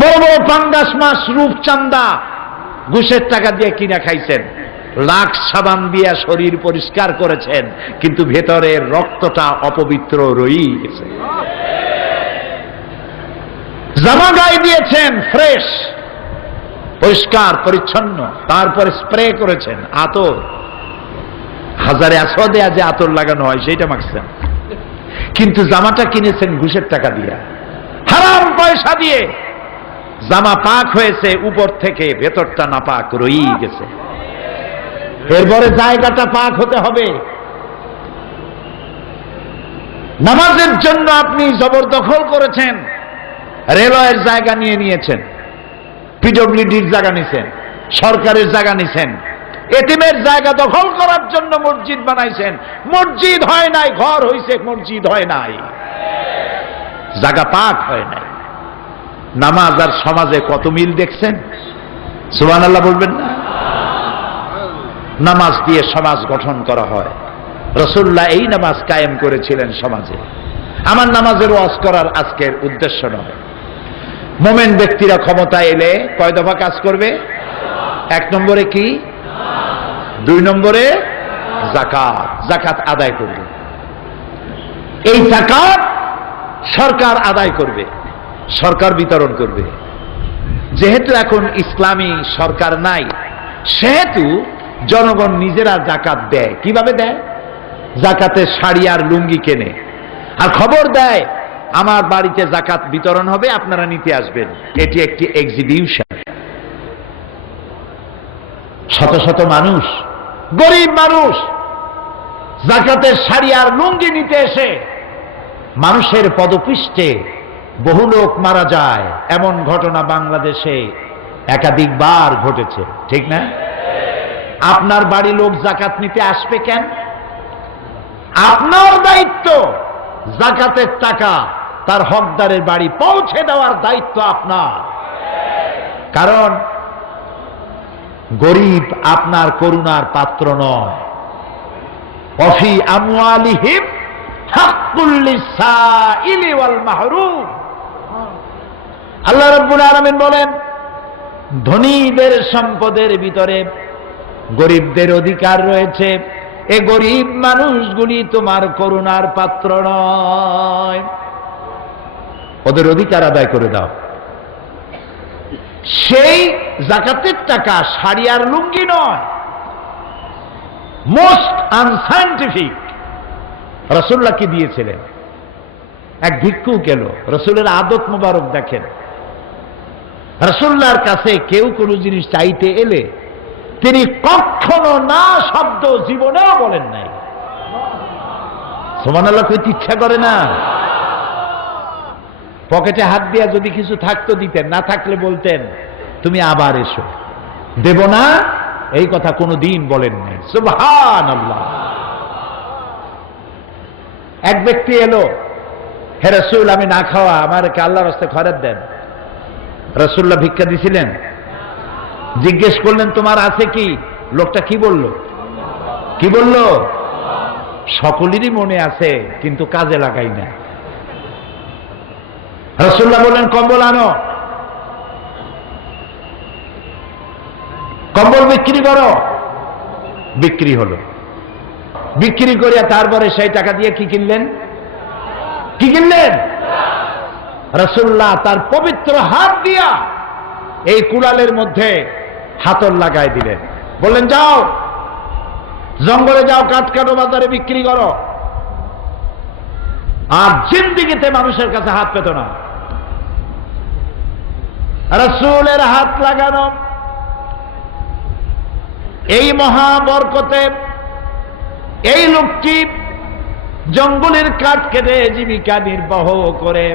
বড় বড় পাঙ্গাস মাছ রূপচান্দা ঘুষের টাকা দিয়ে কিনা খাইছেন, লাখ সাবান দিয়ে শরীর পরিষ্কার করেছেন, কিন্তু ভেতরের রক্তটা অপবিত্র রয়েই গেছে। জামা গায়ে দিয়েছেন ফ্রেশ, পরিষ্কার পরিচ্ছন্ন, তারপরে স্প্রে করেছেন আতর, হাজারে আসওয়াদে যে আতর লাগানো হয় সেইটা মাখছেন, কিন্তু জামাটা কিনেছেন ঘুষের টাকা দিয়ে, হারাম পয়সা দিয়ে। জামা পাক হয়েছে উপর থেকে, ভেতরটা না পাক রয়েই গেছে। এরপরে জায়গাটা পাক হতে হবে। নামাজের জন্য আপনি জবরদখল করেছেন, রেলওয়ের জায়গা নিয়ে নিয়েছেন, পিডব্লিউডির জায়গা নিছেন, সরকারের জায়গা নিছেন, এতিমের জায়গা দখল করার জন্য মসজিদ বানাইছেন, মসজিদ হয় নাই, ঘর হইছে, মসজিদ হয় নাই, জায়গা পাক হয় নাই। নামাজ আর সমাজে কত মিল দেখছেন? সুবহানাল্লাহ বলবেন না? নামাজ দিয়ে সমাজ গঠন করা হয়। রাসূলুল্লাহ এই নামাজ কায়েম করেছিলেন সমাজে। আমার নামাজের ওয়াজ করার আজকের উদ্দেশ্য নয়। মোমেন ব্যক্তিরা ক্ষমতায় এলে কয় দফা কাজ করবে? 1 নম্বরে কি? 2 নম্বরে যাকাত, যাকাত আদায় করবে। এই যাকাত সরকার আদায় করবে, সরকার বিতরণ করবে। যেহেতু এখন ইসলামী সরকার নাই, সেহেতু জনগণ নিজেরা যাকাত দেয়। কিভাবে দেয়? যাকাতে শাড়ি আর লুঙ্গি কেনে, আর খবর দেয় আমার বাড়িতে যাকাত বিতরণ হবে, আপনারা নিতে আসবেন। এটি একটি এক্সিবিউশন। শত শত মানুষ, গরিব মানুষ যাকাতের শাড়ি আর লুঙ্গি নিতে এসে মানুষের পদপৃষ্ঠে বহু লোক মারা যায়। এমন ঘটনা বাংলাদেশে একাধিকবার ঘটেছে, ঠিক না? আপনার বাড়ি লোক যাকাত নিতে আসবে কেন? আপনার দায়িত্ব যাকাতের টাকা তার হকদারের বাড়ি পৌঁছে দেওয়ার দায়িত্ব আপনার। কারণ গরিব আপনার করুণার পাত্র নয়। অফি আমওয়ালিহিম হাক্কুল লিসাইলি ওয়াল মাহরুম। আল্লাহ রাব্বুল আলামিন বলেন, ধনীদের সম্পদের ভিতরে গরিবদের অধিকার রয়েছে। এ গরিব মানুষগুলি তোমার করুণার পাত্র নয়, ওদের অধিকার আদায় করে দাও। সেই যাকাতের টাকা শাড়ি আর লুঙ্গি নয়, মোস্ট আনসাইন্টিফিক। রাসূলুল্লাহ কি দিয়েছিলেন? এক ভিক্ষুক এলো, রাসূলের আদত মুবারক দেখেন। রাসূলুল্লাহর কাছে কেউ কোনো জিনিস চাইতে এলে তিনি কখনো না শব্দ জীবনেও বলেন নাই। সুবহানাল্লাহ কইতে ইচ্ছা করে না? পকেটে হাত দিয়া যদি কিছু থাকতো দিতেন, না থাকলে বলতেন তুমি আবার এসো, দেব না, এই কথা কোনো দিন বলেন নাই। সুবহানাল্লাহ। এক ব্যক্তি এলো, হে রাসূল আমি না খাওয়া, আমাকে আল্লাহর রাস্তায় খয়রাত দেন। রাসূলুল্লাহ ভিক্ষা দিছিলেন? জিজ্ঞেস করলেন তোমার আছে কি? লোকটা কি বলল? কি বলল? সকলেরই মনে আছে, কিন্তু কাজে লাগাই না। রাসূলুল্লাহ বললেন কম্বল আনো, কম্বল বিক্রি করো। বিক্রি হলো। বিক্রি করিয়া তারপরে সেই টাকা দিয়ে কি কিনলেন? কি কিনলেন? রাসূলুল্লাহ তার পবিত্র হাত দিয়া এই কুড়ালের মধ্যে হাতল লাগাই দিলেন, বললেন যাও জঙ্গলে যাও, কাঠ কাটো, বাজারে বিক্রি করো। আর জিন্দেগিতে মানুষের কাছে হাত পেত না। রাসূলের হাত লাগানো এই মহাবরকতে এই লোকটি জঙ্গলের কাঠ কেটে জীবিকা নির্বাহ করে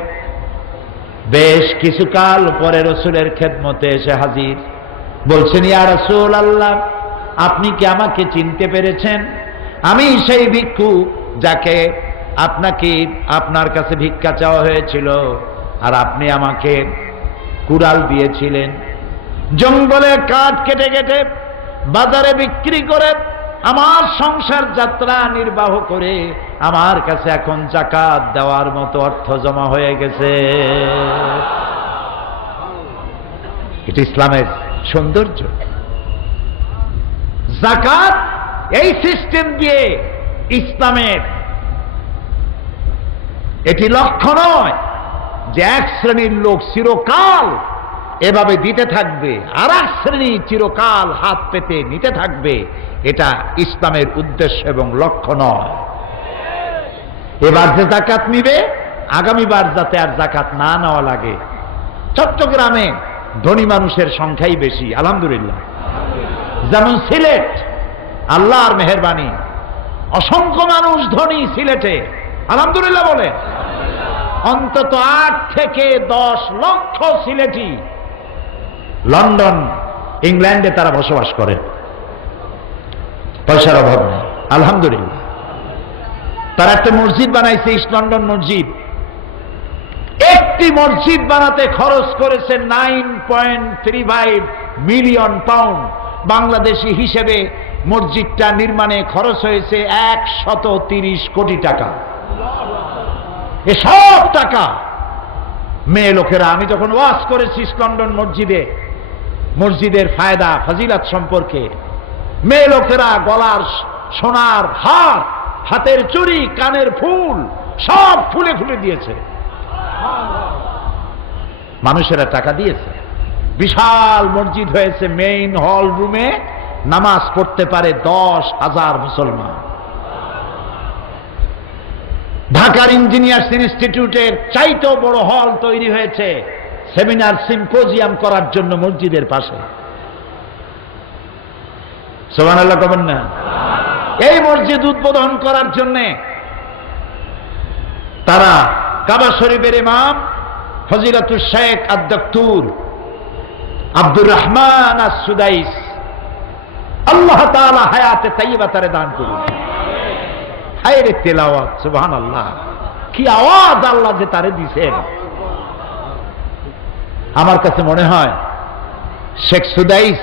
বেশ কিছুকাল পরে রাসূলের খেদমতে এসে হাজির। বলছেন ইয়া রাসূলুল্লাহ, আপনি কি আমাকে চিনতে পেরেছেন? আমি সেই ভিক্ষুক যাকে আপনার কাছে ভিক্ষা চাওয়া হয়েছিল, আর আপনি আমাকে কুড়াল দিয়েছিলেন। জঙ্গলে কাঠ কেটে কেটে বাজারে বিক্রি করে আমার সংসার যাত্রা নির্বাহ করে আমার কাছে এখন যাকাত দেওয়ার মতো অর্থ জমা হয়ে গেছে। এটা ইসলামের সৌন্দর্য। যাকাত এই সিস্টেম দিয়ে ইসলামের এটি লক্ষ্য নয় যে এক শ্রেণীর লোক চিরকাল এভাবে দিতে থাকবে আর এক শ্রেণী চিরকাল হাত পেতে নিতে থাকবে। এটা ইসলামের উদ্দেশ্য এবং লক্ষ্য নয়। এবার যে যাকাত নিবে আগামীবার যাতে আর যাকাত না নেওয়া লাগে। চট্টগ্রামে ধনী মানুষের সংখ্যাই বেশি, আলহামদুলিল্লাহ। যেমন সিলেট, আল্লাহর মেহেরবানি, অসংখ্য মানুষ ধনী সিলেটে, আলহামদুলিল্লাহ বলে। অন্তত 8 থেকে 10 লক্ষ সিলেটি লন্ডন, ইংল্যান্ডে তারা বসবাস করে, পয়সার অভাব নেই, আলহামদুলিল্লাহ। তারা একটা মসজিদ বানাইছে, ইস্ট লন্ডন মসজিদ। একটি মসজিদ বানাতে খরচ করেছে 9.35 মিলিয়ন পাউন্ড। বাংলাদেশি হিসেবে মসজিদটা নির্মাণে খরচ হয়েছে 130 কোটি টাকা। এসব টাকা মেয়ে লোকেরা, আমি যখন ওয়াজ করেছি ইস্ট লন্ডন মসজিদে মসজিদের ফায়দা ফজিলত সম্পর্কে, মেয়ে লোকেরা গলার সোনার হার, হাতের চুড়ি, কানের ফুল সব ফুলে ফুলে দিয়েছে। মানুষেরা টাকা দিয়েছে, বিশাল মসজিদ হয়েছে। মেইন হল রুমে নামাজ পড়তে পারে 10,000 মুসলমান। ঢাকার ইঞ্জিনিয়ার্স ইনস্টিটিউটের চাইতেও বড় হল তৈরি হয়েছে সেমিনার সিম্পোজিয়াম করার জন্য মসজিদের পাশে। সুবহানাল্লাহ কবেন না? এই মসজিদ উদ্বোধন করার জন্য তারা কাবা শরীফের ইমাম ফজিলাতুল শেখ আদ-দক্তুর আব্দুর রহমান আস-সুদাইস, আল্লাহ তাআলা হায়াতে তাইয়্যিবা তারে দান করুন। হায়রে তেলাওয়াত, সুবহানাল্লাহ, কি আওয়াজ আল্লাহ যে তারে দিয়েছেন। আমার কাছে মনে হয় শেখ সুদাইস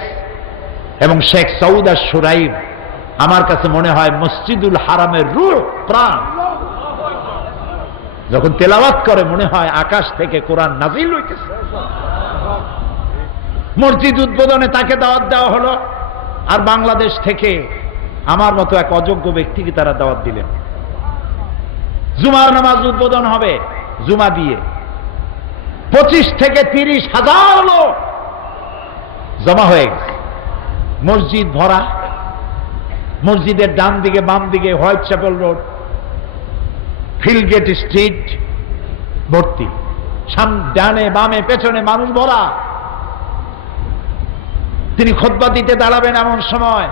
এবং শেখ সৌদ আশ-শুরাইব আমার কাছে মনে হয় মসজিদুল হারামের রূহ, প্রাণ। যখন তেলাওয়াত করে মনে হয় আকাশ থেকে কোরআন নাজিল হইতেছে। মসজিদ উদ্বোধনে তাকে দাওয়াত দেওয়া হলো, আর বাংলাদেশ থেকে আমার মতো এক অযোগ্য ব্যক্তিকে তারা দাওয়াত দিলেন। জুমার নামাজ উদ্বোধন হবে, জুমা দিয়ে 25 থেকে 30 হাজার লোক জমা হয়ে গেছে। মসজিদ ভরা। মসজিদের ডান দিকে বাম দিকে হোয়াইট চ্যাপেল রোড, ফিলগেট স্ট্রিট ভর্তি, ডানে বামে পেছনে মানুষ ভরা। তিনি খুতবা দিতে দাঁড়াবেন এমন সময়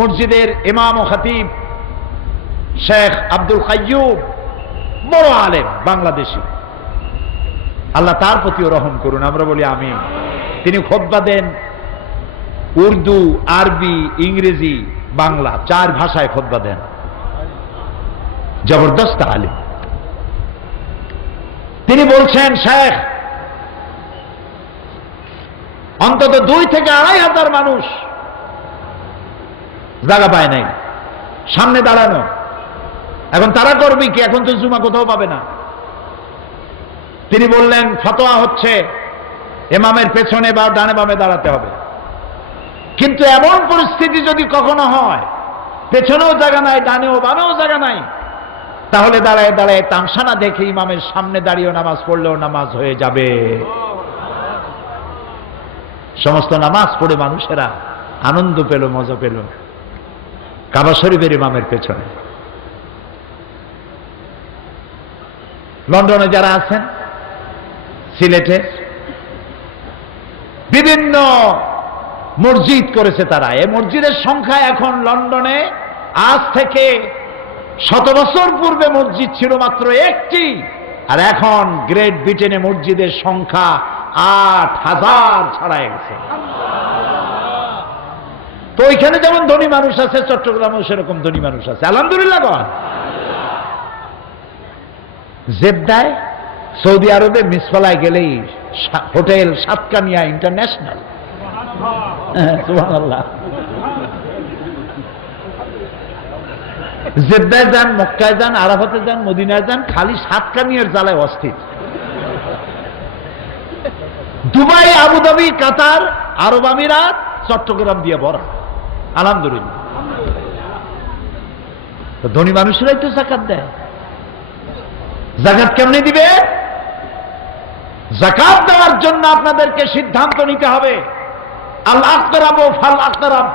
মসজিদের ইমাম ও খতিব শেখ আব্দুল কাইয়ুম, বড় আলেম বাংলাদেশী, আল্লাহ তার প্রতিও রহম করুন, আমরা বলি আমিন। তিনি খুতবা দেন উর্দু, আরবি, ইংরেজি, বাংলা, 4 ভাষায় খুতবা দেন। জবরদস্ত আলেম। তিনি বলছেন, শেখ, অন্তত 2 থেকে 2.5 হাজার মানুষ জায়গা পায় নাই সামনে দাঁড়ানো। এখন তারা করবে কি? এখন তো জুমা কোথাও পাবে না। তিনি বললেন, ফতোয়া হচ্ছে ইমামের পেছনে বা ডানে বামে দাঁড়াতে হবে। কিন্তু এমন পরিস্থিতি যদি কখনো হয় পেছনেও জায়গা নাই, ডানেও বামেও জায়গা নাই, তাহলে দাঁড়ায় দাঁড়ায় তামসা না দেখে ইমামের সামনে দাঁড়িয়েও নামাজ পড়লেও নামাজ হয়ে যাবে। সমস্ত নামাজ পড়ে মানুষেরা আনন্দ পেল, মজা পেল কাবা শরীফের ইমামের পেছনে। লন্ডনে যারা আছেন, সিলেটে বিভিন্ন মসজিদ করেছে তারা। এই মসজিদের সংখ্যা এখন লন্ডনে আজ থেকে 100 বছর পূর্বে মসজিদ ছিল মাত্র 1টি, আর এখন গ্রেট ব্রিটেনে মসজিদের সংখ্যা 8,000 ছাড়াই গেছে। তো ওইখানে যেমন ধনী মানুষ আছে, চট্টগ্রামেও সেরকম ধনী মানুষ আছে, আলহামদুলিল্লাহ। জেদ্দায় সৌদি আরবে মিসফালায় গেলেই হোটেল সাতকানিয়া ইন্টারন্যাশনাল, সুবহানাল্লাহ। জেদ্দায় যান, মক্কায় যান, আরাফাতে যান, মদিনায় যান, খালি সাতকানিয়ার জ্বালায় অস্থির। দুবাই, আবুধাবি, কাতার, আরব আমিরাত, চট্টগ্রাম দিয়ে ভরা। আলহামদুলিল্লাহ। তো ধনী মানুষরাই তো যাকাত দেয়। যাকাত কেমনে দিবে? যাকাত দেওয়ার জন্য আপনাদেরকে সিদ্ধান্ত নিতে হবে। আল আকরাব ফাল আকরাব,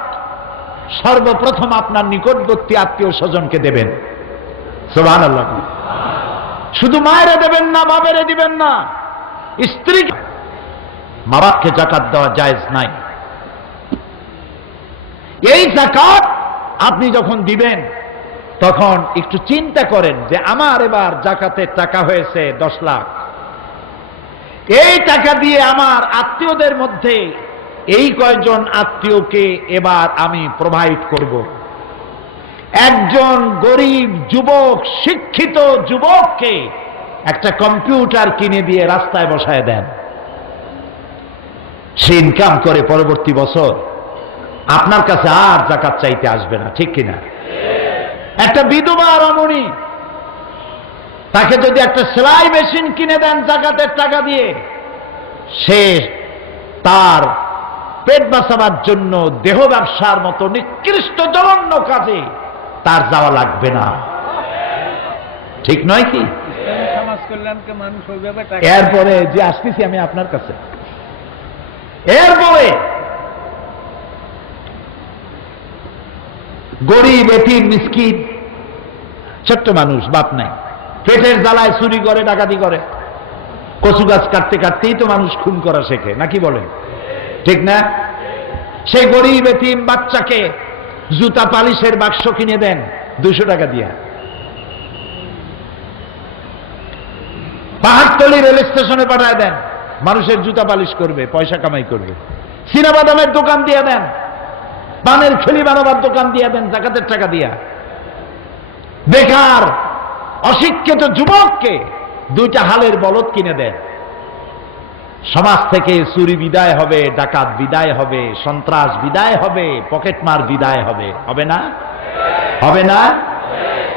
সর্বপ্রথম আপনার নিকটবর্তী আত্মীয় স্বজনকে দেবেন। সুবহানাল্লাহ। শুধু মায়েরে দেবেন না, বাবেরে দিবেন না, স্ত্রী, মা বাপকে যাকাত দেওয়া জায়েজ নাই। এই যাকাত আপনি যখন দিবেন তখন একটু চিন্তা করেন যে আমার এবার যাকাতের টাকা হয়েছে 10 লাখ, এই টাকা দিয়ে আমার আত্মীয়দের মধ্যে এই কয়জন আত্মীয়কে এবার আমি প্রোভাইড করব। একজন গরিব যুবক, শিক্ষিত যুবককে একটা কম্পিউটার কিনে দিয়ে রাস্তায় বসায় দেন, সে ইনকাম করে পরবর্তী বছর আপনার কাছে আর যাকাত চাইতে আসবে না, ঠিক কিনা? একটা বিধবা রমণী, তাকে যদি একটা সেলাই মেশিন কিনে দেন যাকাতের টাকা দিয়ে, সে তার পেট বাঁচাবার জন্য দেহ ব্যবসার মতো নিকৃষ্ট জঘন্য কাজে তার যাওয়া লাগবে না, ঠিক নয় কি? সমাজ কল্যাণকে মানুষ ওইভাবে এরপরে যে আসতেছি আমি আপনার কাছে, এরপরে গরিব, এতিম, মিসকিন, ছোট্ট মানুষ, বাপ নাই, পেটের জ্বালায় চুরি করে, ডাকাতি করে, কচু গাছ কাটতে কাটতেই তো মানুষ খুন করা শেখে, নাকি বলেন? ঠিক না? সেই গরিব এতিম বাচ্চাকে জুতা পালিশের বাক্স কিনে দেন 200 টাকা দিয়া। পাহাড়তলি রেল স্টেশনে পাঠায় দেন, মানুষের জুতা পালিশ করবে, পয়সা কামাই করবে। চীনাবাদামের দোকান দিয়ে দেন, পানের খেলি বানাবার দোকান দিয়ে দেন যাকাতের টাকা দিয়া। বেকার অশিক্ষিত যুবককে 2টা হালের বলদ কিনে দেন। সমাজ থেকে চুরি বিদায় হবে, ডাকাত বিদায় হবে, সন্ত্রাস বিদায় হবে, পকেটমার বিদায় হবে। হবে না? হবে না?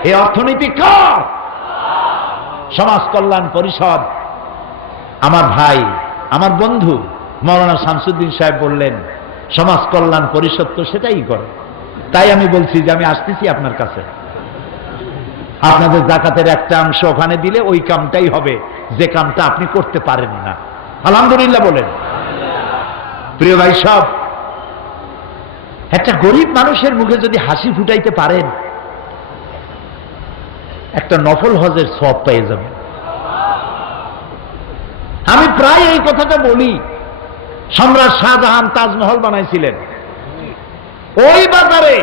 এই অর্থনীতি কার? সমাজ কল্যাণ পরিষদ। আমার ভাই, আমার বন্ধু মাওলানা শামসুদ্দিন সাহেব বললেন সমাজ কল্যাণ পরিষদ তো সেটাই করে। তাই আমি বলছি যে আমি আসতেছি আপনার কাছে, আপনাদের যাকাতের একটা অংশ ওখানে দিলে ওই কামটাই হবে যে কামটা আপনি করতে পারেন না। আলহামদুলিল্লাহ বলেন। প্রিয় ভাই সব, একটা গরিব মানুষের মুখে যদি হাসি ফুটাইতে পারেন, একটা নফল হজের সওয়াব পেয়ে যাবেন। আমি প্রায় এই কথাটা বলি। সম্রাট শাহজাহান তাজমহল বানাইছিলেন, ওই বাজারে,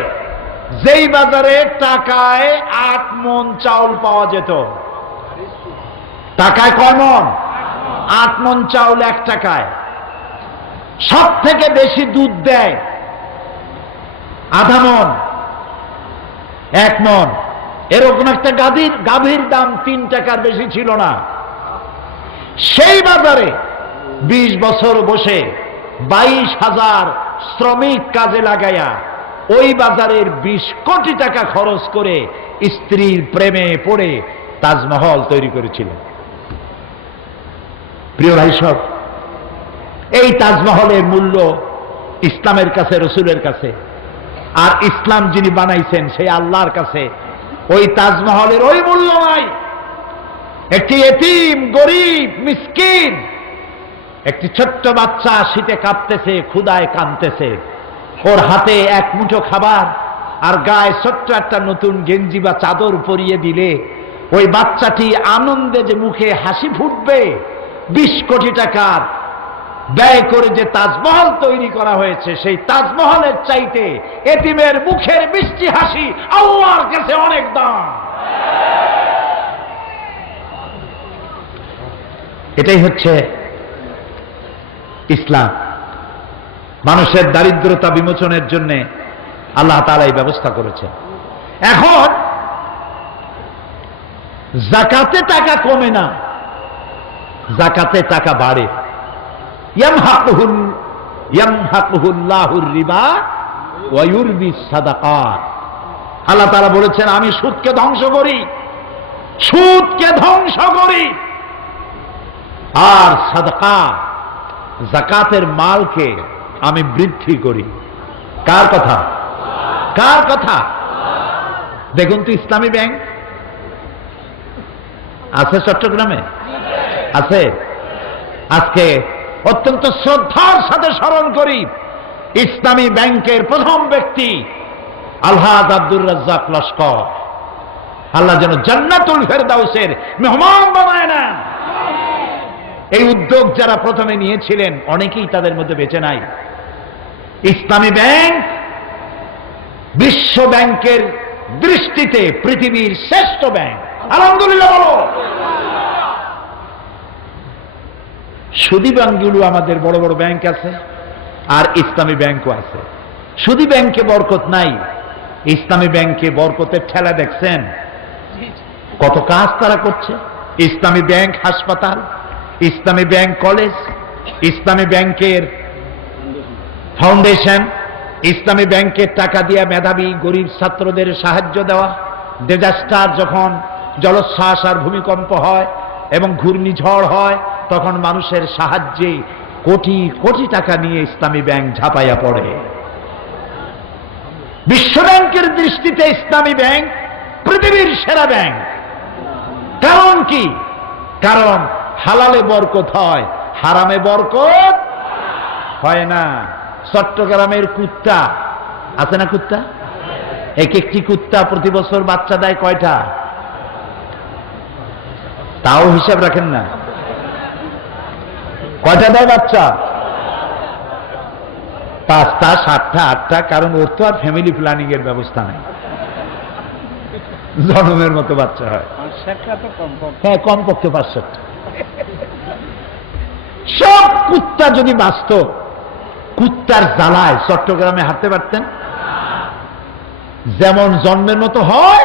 যেই বাজারে টাকায় 8 মণ চাউল পাওয়া যেত, টাকায় কয় মণ? 8 মণ চাউল 1 টাকায়। সব থেকে বেশি দুধ দেয় আধা মণ, 1 মণ। এরকম একটা গাভীর দাম 3 টাকার বেশি ছিল না। সেই বাজারে 20 বছর বসে 22,000 শ্রমিক কাজে লাগাইয়া ওই বাজারের 20 কোটি টাকা খরচ করে স্ত্রীর প্রেমে পড়ে তাজমহল তৈরি করেছিলেন। প্রিয় ভাই সব, এই তাজমহলের মূল্য ইসলামের কাছে, রসুলের কাছে, আর ইসলাম যিনি বানাইছেন সেই আল্লাহর কাছে ওই তাজমহলের ওই মূল্য নাই। একটি এতিম, গরিব, মিসকিন, একটি ছোট্ট বাচ্চা শীতে কাঁপতেছে, ক্ষুধায় কাঁদতেছে, ওর হাতে 1 মুঠো খাবার আর গায়ে ছোট্ট একটা নতুন গেঞ্জি বা চাদর পরিয়ে দিলে ওই বাচ্চাটি আনন্দে যে মুখে হাসি ফুটবে। 20 কোটি টাকার ব্যয় করে যে তাজমহল তৈরি করা হয়েছে, সেই তাজমহলের চাইতে এতিমের মুখের মিষ্টি হাসি আল্লাহর কাছে অনেক দাম। এটাই হচ্ছে ইসলাম। মানুষের দারিদ্রতা বিমোচনের জন্য আল্লাহ তাআলা এই ব্যবস্থা করেছেন। এখন যাকাতে টাকা কমে না, যাকাতে টাকা বাড়ে। ইয়ামহাকুহুল্লাহুর রিবা ওয়া ইউরবিস সাদাকাত। আল্লাহ তাআলা বলেছেন আমি সুদকে ধ্বংস করি, সুদকে ধ্বংস করি, আর সাদাকা যাকাতের মালকে আমি বৃদ্ধি করি। কার কথা? কার কথা? দেখুন তো, ইসলামী ব্যাংক আছে চট্টগ্রামে, আছে। আজকে অত্যন্ত শ্রদ্ধার সাথে স্মরণ করি ইসলামী ব্যাংকের প্রথম ব্যক্তি আলহাজ আব্দুর রাজ্জাক লস্কর। আল্লাহ যেন জান্নাতুল ফেরদাউসের মেহমান বানায় না। এই উদ্যোগ যারা প্রথমে নিয়েছিলেন অনেকেই তাদের মধ্যে বেঁচে নাই। ইসলামী ব্যাংক বিশ্ব ব্যাংকের দৃষ্টিতে পৃথিবীর শ্রেষ্ঠ ব্যাংক। আলহামদুলিল্লাহ বলো। সুদী ব্যাংকগুলো আমাদের বড় বড় ব্যাংক আছে, আর ইসলামী ব্যাংকও আছে। সুদী ব্যাংকে বরকত নাই, ইসলামী ব্যাংকে বরকতের ঠেলা দেখছেন। কত কাজ তারা করছে। ইসলামী ব্যাংক হাসপাতাল, ইসলামী ব্যাংক কলেজ, ইসলামী ব্যাংকের ফাউন্ডেশন, ইসলামী ব্যাংকের টাকা দিয়ে মেধাবী গরিব ছাত্রদের সাহায্য দেওয়া, ডিজাস্টার যখন জলোচ্ছ্বাস আর ভূমিকম্প হয় এবং ঘূর্ণিঝড় হয় তখন মানুষের সাহায্যে কোটি কোটি টাকা নিয়ে ইসলামী ব্যাংক ঝাঁপাইয়া পড়ে। বিশ্ব ব্যাংকের দৃষ্টিতে ইসলামী ব্যাংক পৃথিবীর সেরা ব্যাংক। কারণ কি? কারণ হালালে বরকত হয়, হারামে বরকত হয় না। চট্টগ্রামের কুত্তা আছে না? কুত্তা, এক একটি কুত্তা প্রতি বছর বাচ্চা দেয় কয়টা? তাও হিসাব রাখেন না। কয়টা দেয় বাচ্চা? 5টা, 7টা, 8টা। কারণ ওর তো আর ফ্যামিলি প্ল্যানিং এর ব্যবস্থা নেই, জনমের মতো বাচ্চা হয়। হ্যাঁ, কমপক্ষে 5-7টা। সব কুত্তা যদি বাঁচত, কুত্তার জ্বালায় চট্টগ্রামে হাঁটতে পারতেন? যেমন জন্মের মতো হয়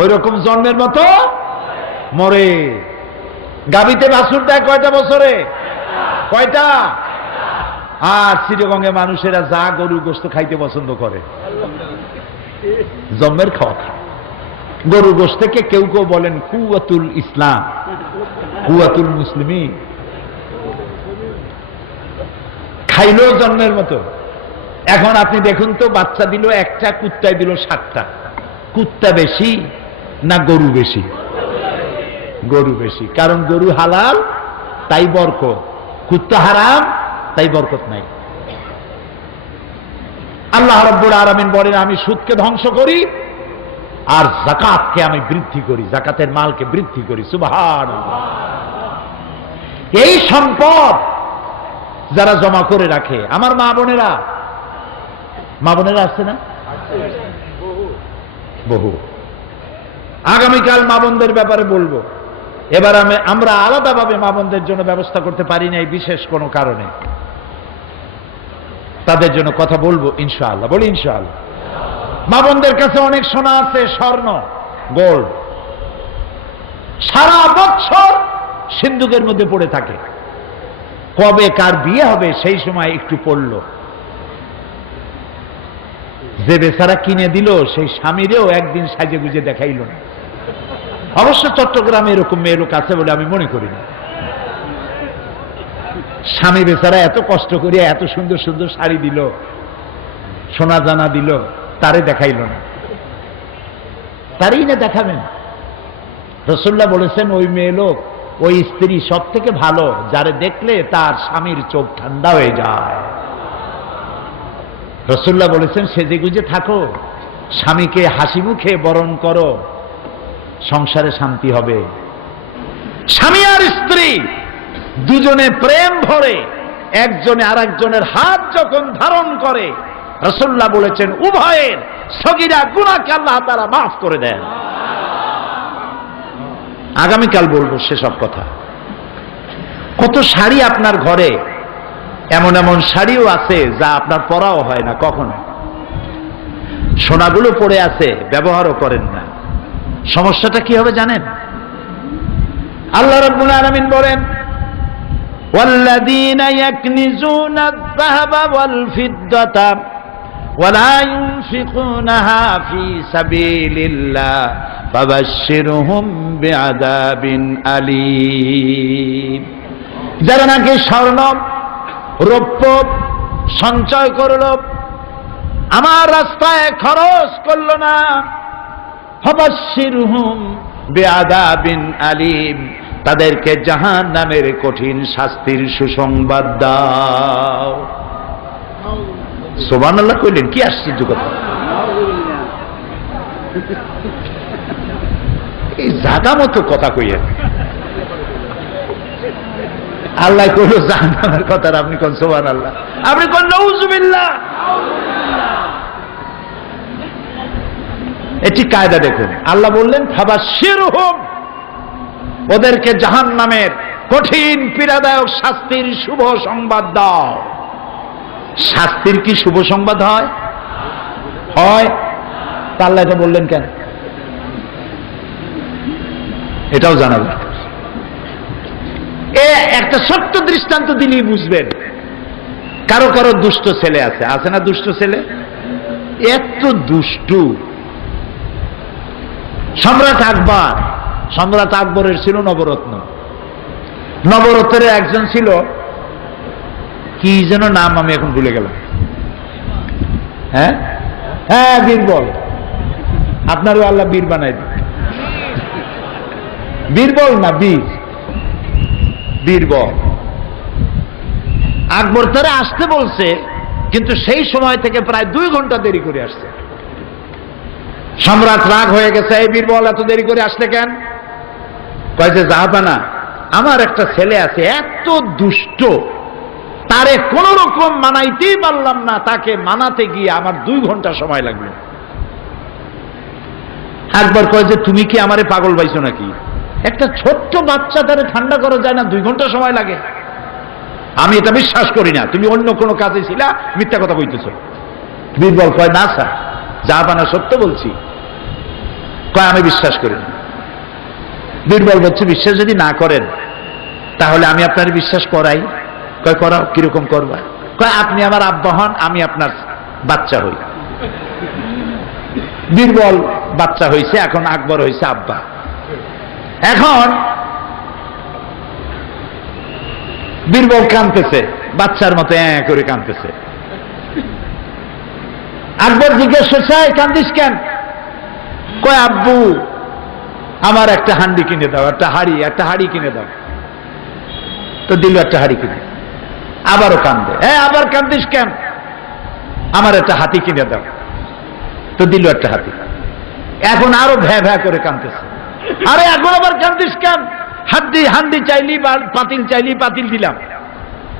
ওই রকম জন্মের মতো মরে। গাবিতে বাছুর দেয় কয়টা বছরে? কয়টা? আর চিরগঙ্গে মানুষেরা যা গরু গোশত খাইতে পছন্দ করে, জন্মের খাওয়া খায়। গরু গোশতকে কেউ কেউ বলেন কুওয়াতুল ইসলাম, কুওয়াতুল মুসলিমিন। খাইলো জন্মের মতো। এখন আপনি দেখুন তো, বাচ্চা দিল একটা, কুত্তায় দিল 7টা। কুত্তা বেশি না গরু বেশি? গরু বেশি। কারণ গরু হালাল তাই বরকত, কুত্তা হারাম তাই বরকত নাই। আল্লাহ রাব্বুল আলামিন বলেন, আমি সুদকে ধ্বংস করি আর যাকাতকে আমি বৃদ্ধি করি, যাকাতের মালকে বৃদ্ধি করি। সুবহানাল্লাহ। এই সম্পদ যারা জমা করে রাখে, আমার মা বোনেরা, মা বোনেরা আছে না? বহু। আগামীকাল মা বোনদের ব্যাপারে বলবো। এবার আমরা আলাদাভাবে মা বোনদের জন্য ব্যবস্থা করতে পারি না এই বিশেষ কোনো কারণে। তাদের জন্য কথা বলবো ইনশাআল্লাহ। বলি ইনশাআল্লাহ। মা বোনদের কাছে অনেক সোনা আছে, স্বর্ণ, গোল্ড, সারা বছর সিন্ধুকের মধ্যে পড়ে থাকে। কবে কার বিয়ে হবে সেই সময় একটু পড়ল। যে বেচারা কিনে দিল সেই স্বামীরেও একদিন সাজে গুজে দেখাইল না। অবশ্য চট্টগ্রামে এরকম মেয়ে লোক আছে বলে আমি মনে করি না। স্বামী বেচারা এত কষ্ট করিয়া এত সুন্দর সুন্দর শাড়ি দিল, সোনা জানা দিল, তারে দেখাইল না। তারই না দেখাবেন। রাসূলুল্লাহ বলেছেন, ওই মেয়ে লোক, ওই স্ত্রী সব থেকে ভালো যারে দেখলে তার স্বামীর চোখ ঠান্ডা হয়ে যায়। রাসূলুল্লাহ বলেছেন, সেজে গুজে থাকো, স্বামীকে হাসি মুখে বরণ করো, সংসারে শান্তি হবে। স্বামী আর স্ত্রী দুজনে প্রেম ভরে একজনে আর একজনের হাত যখন ধারণ করে, রাসূলুল্লাহ বলেছেন উভয়ের সগীরা গুনাহকে আল্লাহ তাআলা মাফ করে দেন। আগামীকাল বলবো সেসব কথা। কত শাড়ি আপনার ঘরে, এমন এমন শাড়িও আছে যা আপনার পরাও হয় না কখনো। সোনাগুলো পড়ে আছে, ব্যবহারও করেন না। সমস্যাটা কি হবে জানেন? আল্লাহ রাব্বুল আলামিন বলেন, ওয়াল্লাযীনা ইয়াকনিজুনা আয-যাহাবা ওয়াল ফিদ্দাতা ওয়া লা ইউনফিকুনাহা ফী সাবিলিল্লাহ ফাবাশশিরহুম বিআযাবিন আলীম। যারা নাকি স্বর্ণ রৌপ্য সঞ্চয় করলো, আমার রাস্তায় খরচ করলো না। ফাবাশশিরহুম বিআযাবিন আলীম, তাদেরকে জাহান্নামের কঠিন শাস্তির সুসংবাদ দাও। সুবহানাল্লাহ কইলেন, কি আশ্চর্য কথা! এই জাগা মতো কথা কইয়েন। আল্লাহ কইল জাহান্নামের কথা, আপনি কোন সুবহানাল্লাহ, আপনি কোন নাউযুবিল্লাহ। এটি কায়দা দেখুন। আল্লাহ বললেন ফাবাশশিরহুম, ওদেরকে জাহান্নামের কঠিন পীড়াদায়ক শাস্তির শুভ সংবাদ দাও। শাস্তির কি শুভ সংবাদ হয়? হয়। তা আল্লাহ এটা বললেন কেন? এটাও জানাবেন। একটা ছোট্ট দৃষ্টান্ত দিলেই বুঝবেন। কারো কারো দুষ্ট ছেলে আছে না? দুষ্ট ছেলে এত দুষ্টু। সম্রাট আকবরের ছিল নবরত্ন। নবরত্নের একজন ছিল, কি যেন নাম, আমি এখন ভুলে গেলাম। হ্যাঁ হ্যাঁ, বীরবল। আপনারও আল্লাহ বীর বানাই দিন। বীরবল না, বীরবল। আকবর তারা আসতে বলছে, কিন্তু সেই সময় থেকে প্রায় 2 ঘন্টা দেরি করে আসছে। সম্রাট রাগ হয়ে গেছে, এই বীরবল এত দেরি করে আসলে কেন? কয়েছে জাহাপানা, আমার একটা ছেলে আছে এত দুষ্ট, তারে কোন রকম মানাইতেই পারলাম না, তাকে মানাতে গিয়ে আমার 2 ঘন্টা সময় লাগবে। একবার কয় যে তুমি কি আমারে পাগল পাইছো নাকি? একটা ছোট্ট বাচ্চা তারে ঠান্ডা করা যায় না, 2 ঘন্টা সময় লাগে? আমি এটা বিশ্বাস করি না, তুমি অন্য কোনো কাজে ছিলা, মিথ্যা কথা কইতেছো। বীরবল কয় না স্যার, জাহাপানা সত্য বলছি। কয় আমি বিশ্বাস করি না। বীরবল বলছে বিশ্বাস যদি না করেন তাহলে আমি আপনার বিশ্বাস করাই। কয় করাও, কিরকম করবা? কয় আপনি আমার আব্বা হন, আমি আপনার বাচ্চা হই। বীরবল বাচ্চা হইছে, এখন আকবর হইছে আব্বা। এখন বীরবল কাঁদতেছে, বাচ্চার মতো করে কাঁদতেছে। আকবর জিজ্ঞেস করছে, কান্দিস কেন? কয় আব্বু আমার একটা হান্ডি কিনে দাও, একটা হাড়ি কিনে দাও। তো দিল একটা হাড়ি কিনে। আবারও কান্দে, আবার কান্দিস কেন? আমার একটা হাতি কিনে দাও। তো দিল একটা হাতি। এখন আরো ভ্যা ভ্যা করে কাঁদতেছে, আরে এখন আবার কান্দিস কেন? হান্ডি চাইলি, পাতিল চাইলি, পাতিল দিলাম,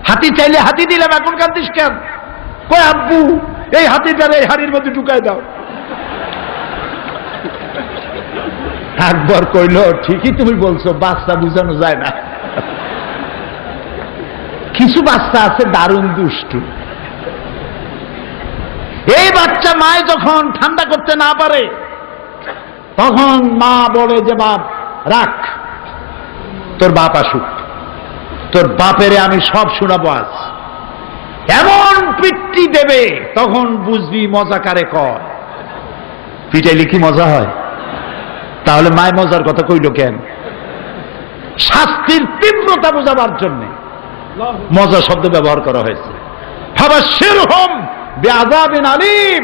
হাতি চাইলে হাতি দিলাম, এখন কান্দিস কেন? কয় আব্বু এই হাতিটার এই হাড়ির মধ্যে ঢুকাই দাও। আকবর কইল ঠিকই তুমি বলছো, বাচ্চা বুঝানো যায় না। কিছু বাচ্চা আছে দারুণ দুষ্টু। এই বাচ্চা মায় যখন ঠান্ডা করতে না পারে, তখন মা বলে যে বাপ রাখ, তোর বাপ আসুক, তোর বাপেরে আমি সব শোনাবো আজ। এমন পিট্টি দেবে, তখন বুঝবি মজা কারে কয়। পিটাইলে কি মজা হয়? তাহলে মায় মজার কথা কইল কেন? শাস্তির তীব্রতা বোঝাবার জন্য মজা শব্দ ব্যবহার করা হয়েছে। ফাবাশশিরহুম বিআযাবিন আলীম,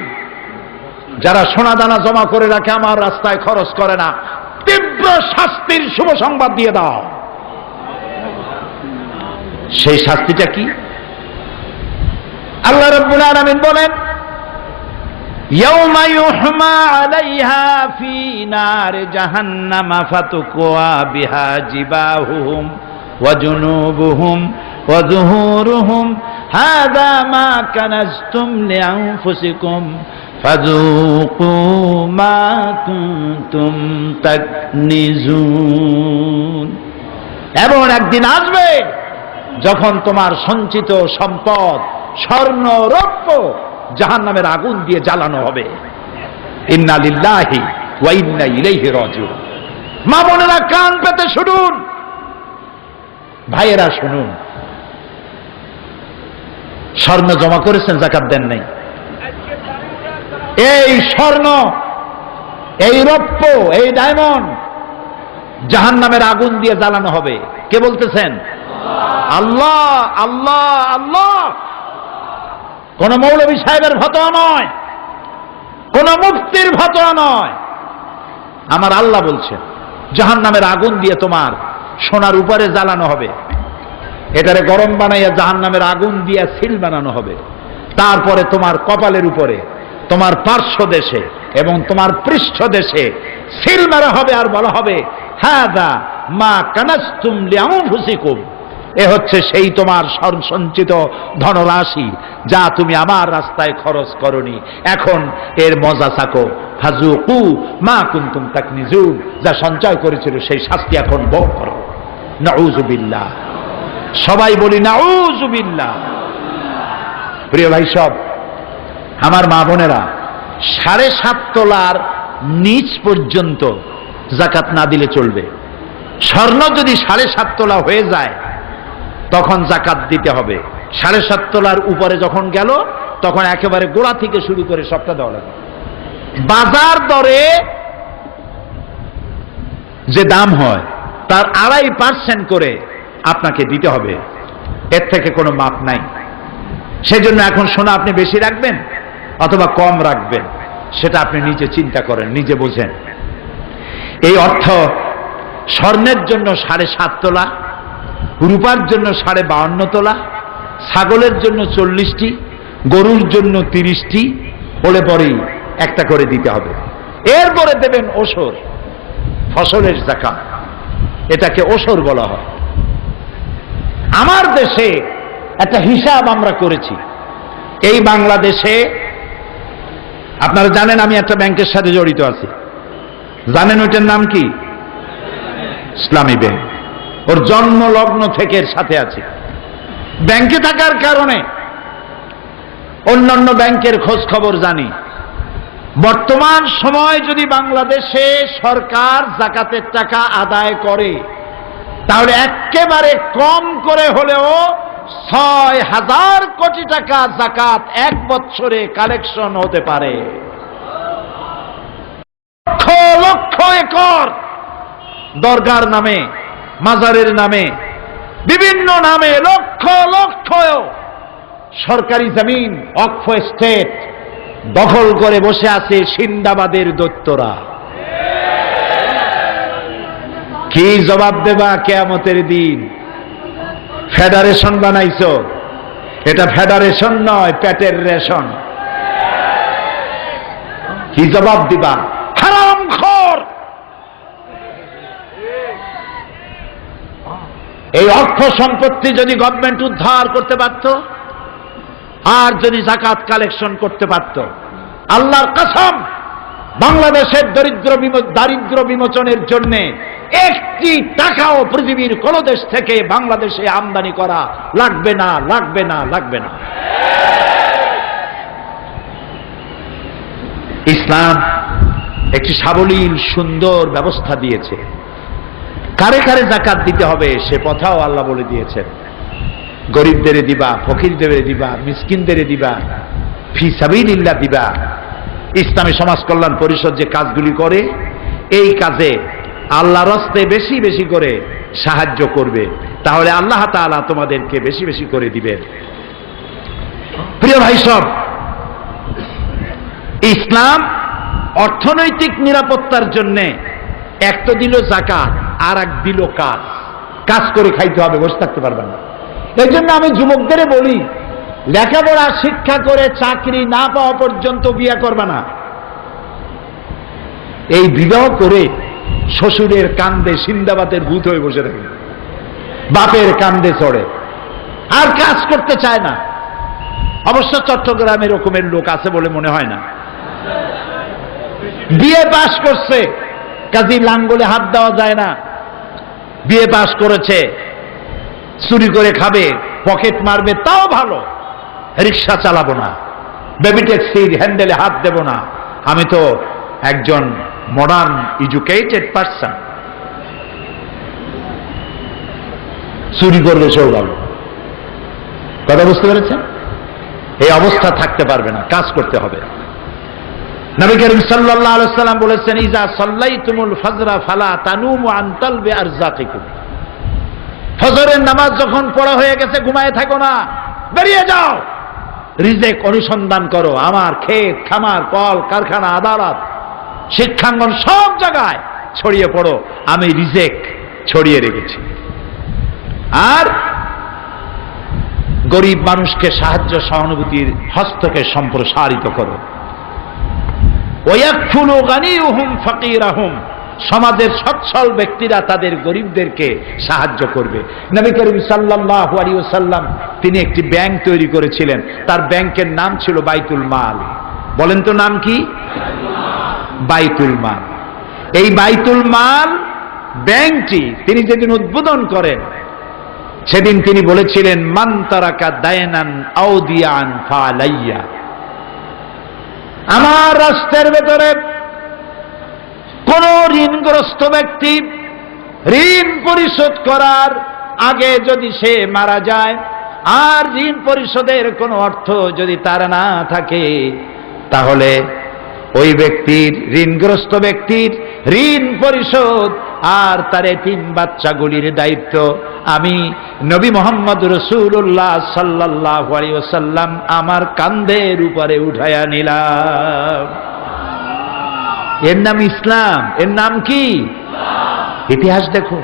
যারা সোনা দানা জমা করে রাখে, আমার রাস্তায় খরচ করে না, তীব্র শাস্তির শুভ সংবাদ দিয়ে দাও। সেই শাস্তিটা কি? আল্লাহ রাব্বুল আলামিন বলেন, ইয়াউমা ইউহমা আলাইহা ফি নার জাহান্নাম ফাতুকওয়া বিহা জিবাহুহুম ওয়া জুনুবুহুম ওয়া যুহুরুহুম হাযা মা কানাজতুম লিআনফুসিকুম ফাযুকু মা কুনতুম তাকনিজুন। এমন একদিন আসবে যখন তোমার সঞ্চিত সম্পদ, স্বর্ণ রৌপ্য জাহান্নামের আগুন দিয়ে জ্বালানো হবে। ইন্না লিল্লাহি ওয়া ইন্না ইলাইহি রাজিউন। মা বোনেরা কান পেতে শুনুন, ভাইয়েরা শুনুন। স্বর্ণ জমা করেছেন, যাকাত দেন নাই। এই স্বর্ণ, এই রৌপ্য, এই ডায়মন্ড জাহান্নামের আগুন দিয়ে জ্বালানো হবে। কে বলতেছেন? আল্লাহ আল্লাহ আল্লাহ। কোন মৌলভী সাহেবের ফতোয়া নয়, কোন মুফতির ফতোয়া নয়, আমার আল্লাহ বলছেন জাহান্নামের আগুন দিয়ে তোমার সোনার উপরে জ্বালানো হবে, এটারে গরম বানাইয়া জাহান্নামের আগুন দিয়ে সিল বানানো হবে, তারপরে তোমার কপালের উপরে, তোমার পার্শ্ব দেশে এবং তোমার পৃষ্ঠ দেশে সিল মারা হবে, আর বলা হবে হাযা মা কানাসতুম লিআনফুসিকুম, এ হচ্ছে সেই তোমার সঞ্চিত ধনরাশি যা তুমি আমার রাস্তায় খরচ করনি, এখন এর মজা চাকো, ফাযুকু মা কুনতুম তাকনিজুন, যা সঞ্চয় করেছিল সেই শাস্তি এখন ভোগ করো। নাউযুবিল্লাহ। সবাই বলি নাউযুবিল্লাহ। প্রিয় ভাই সব, আমার মা বোনেরা, 7.5 তোলার নিচ পর্যন্ত যাকাত না দিলে চলবে। স্বর্ণ যদি 7.5 তোলা হয়ে যায় তখন যাকাত দিতে হবে। 7.5 তোলার উপরে যখন গেল তখন একেবারে গোড়া থেকে শুরু করে সবটা দেওয়া লাগবে। বাজার দরে যে দাম হয় তার 2.5% করে আপনাকে দিতে হবে, এর থেকে কোনো মাপ নাই। সেজন্য এখন সোনা আপনি বেশি রাখবেন অথবা কম রাখবেন সেটা আপনি নিজে চিন্তা করেন, নিজে বোঝেন। এই অর্থ স্বর্ণের জন্য 7.5 তোলা, রূপার জন্য 52.5 তোলা, ছাগলের জন্য 40টি, গরুর জন্য 30টি হলে পরেই একটা করে দিতে হবে। এরপরে দেবেন ওসর, ফসলের যাকাত, এটাকে ওসর বলা হয়। আমার দেশে একটা হিসাব আমরা করেছি। এই বাংলাদেশে আপনারা জানেন আমি একটা ব্যাংকের সাথে জড়িত আছি, জানেন ওইটার নাম কি? ইসলামী ব্যাংক। ওর জন্ম লগ্ন থেকে এর সাথে আছে। ব্যাংকে থাকার কারণে অন্যান্য ব্যাংকের খোঁজ খবর জানি। বর্তমান সময় যদি বাংলাদেশে সরকার যাকাতের টাকা আদায় করে তাহলে একেবারে কম করে হলেও 6,000 কোটি টাকা যাকাত 1 বছরে কালেকশন হতে পারে। লক্ষ লক্ষ একর দরগার নামে, মাজারের নামে, বিভিন্ন নামে লক্ষ লক্ষ সরকারি জমিন, ওয়াকফ এস্টেট দখল করে বসে আছে সিন্দাবাদের দৈত্যরা। কি জবাব দেবা কিয়ামতের দিন? ফেডারেশন বানাইছো, এটা ফেডারেশন নয়, পেটের রেশন। কি জবাব দিবা? হারামখোর। এই অর্থ সম্পত্তি যদি গভর্নমেন্ট উদ্ধার করতে পারত আর যদি যাকাত কালেকশন করতে পারত, আল্লাহর কসম বাংলাদেশের দারিদ্র বিমোচনের জন্য 1টি টাকাও পৃথিবীর কোন দেশ থেকে বাংলাদেশে আমদানি করা লাগবে না, লাগবে না, লাগবে না। ইসলাম একটি সাবলীল সুন্দর ব্যবস্থা দিয়েছে। কারে কারে যাকাত দিতে হবে সে কথাও আল্লাহ বলে দিয়েছেন। গরিবদের দিবা, ফকিরদের দিবা, মিসকিনদের দিবা, ফি সাবিলিল্লাহ দিবা। ইসলামী সমাজ কল্যাণ পরিষদ যে কাজগুলি করে এই কাজে আল্লাহর রাস্তায় বেশি বেশি করে সাহায্য করবে, তাহলে আল্লাহ তাআলা তোমাদেরকে বেশি বেশি করে দিবেন। প্রিয় ভাই সব, ইসলাম অর্থনৈতিক নিরাপত্তার জন্য এক তো দিল যাকাত আর এক দিল কাজ। কাজ করে খাইতে হবে, বসে থাকতে পারবে না। এই জন্য আমি যুবকদের বলি, লেখাপড়া শিক্ষা করে চাকরি না পাওয়া পর্যন্ত বিয়ে করবে না। এই বিবাহ করে শ্বশুরের কান্দে সিন্দাবাদের ভূত হয়ে বসে থাকে, বাপের কান্দে চড়ে, আর কাজ করতে চায় না। অবশ্য চট্টগ্রামে এরকমের লোক আছে বলে মনে হয় না। বিয়ে পাশ করছে, কাজী লাঙ্গলে হাত দেওয়া যায় না। বিয়ে পাশ করেছে, চুরি করে খাবে, পকেট মারবে, তাও ভালো। রিক্সা চালাবো না, বেবি ট্যাক্সির হ্যান্ডেলে হাত দেব না, আমি তো একজন মডার্ন এডুকেটেড পারসন। চুরি করলে সেও ভালো। কথা বুঝতে পেরেছেন? এই অবস্থা থাকতে পারবে না, কাজ করতে হবে। নবী করিম সাল্লাল্লাহু আলাইহি ওয়াসাল্লাম বলেছেন, ইজা সাল্লাইতুমুল ফজরা ফালা তানুমু আন তালবি আরযাকিকুম। ফজরের নামাজ যখন পড়া হয়ে গেছে ঘুমায় থাকো না, বেরিয়ে যাও, রিজেক অনুসন্ধান করো। আমার ক্ষেত খামার কল কারখানা আদালত শিক্ষাঙ্গন সব জায়গায় ছড়িয়ে পড়ো, আমি রিজেক ছড়িয়ে রেখেছি। আর গরিব মানুষকে সাহায্য সহানুভূতির হস্তকে সম্প্রসারিত করো। ওয়ায়াকফুলু গানিয়ুহুম ফাকিরাহুম, সমাজের সচ্ছল ব্যক্তিরা তাদের গরিবদেরকে সাহায্য করবে। নবী করিম সাল্লাল্লাহু আলাইহি ওয়াসাল্লাম তিনি একটি ব্যাংক তৈরি করেছিলেন, তার ব্যাংকের নাম ছিল বাইতুল মাল। বলেন তো নাম কি? বাইতুল মাল। এই বাইতুল মাল ব্যাংকটি তিনি যেদিন উদ্বোধন করেন সেদিন তিনি বলেছিলেন, মান তারাকা দায়নান আউদিয়ান ফালাইয়া, আমার রাষ্ট্রের ভেতরে কোন ঋণগ্রস্ত ব্যক্তি ঋণ পরিশোধ করার আগে যদি সে মারা যায় আর ঋণ পরিশোধের কোনো অর্থ যদি তার না থাকে, তাহলে ওই ব্যক্তির, ঋণগ্রস্ত ব্যক্তির ঋণ পরিশোধ আর তার এতিম বাচ্চাগুলির দায়িত্ব আমি নবী মুহাম্মদ রাসূলুল্লাহ সাল্লাল্লাহু আলাইহি ওয়াসাল্লাম আমার কাঁধের উপরে উঠায়া নিলাম। এর নাম ইসলাম। এর নাম কি? ইতিহাস দেখো,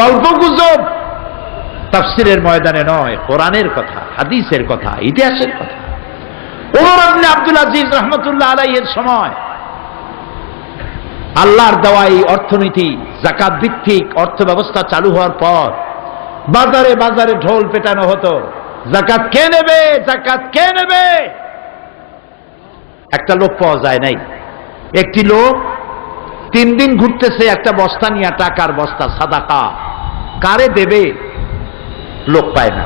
গল্প গুজব তাফসীরের ময়দানে নয়, কোরআনের কথা, হাদিসের কথা, ইতিহাসের কথা। ওমর ইবনে আব্দুল আজিজ রাহমাতুল্লাহ আলাইহির সময় আল্লাহর দেওয়া এই অর্থনীতি, যাকাত ভিত্তিক অর্থ ব্যবস্থা চালু হওয়ার পর বাজারে বাজারে ঢোল পেটানো হতো, যাকাত কে নেবে, যাকাত কে নেবে। একটা লোক পাওয়া যায় নাই। একটি লোক 3 দিন ঘুরতেছে একটা বস্তা নিয়ে, টাকার বস্তা, সাদাকা, কারে দেবে লোক পায় না।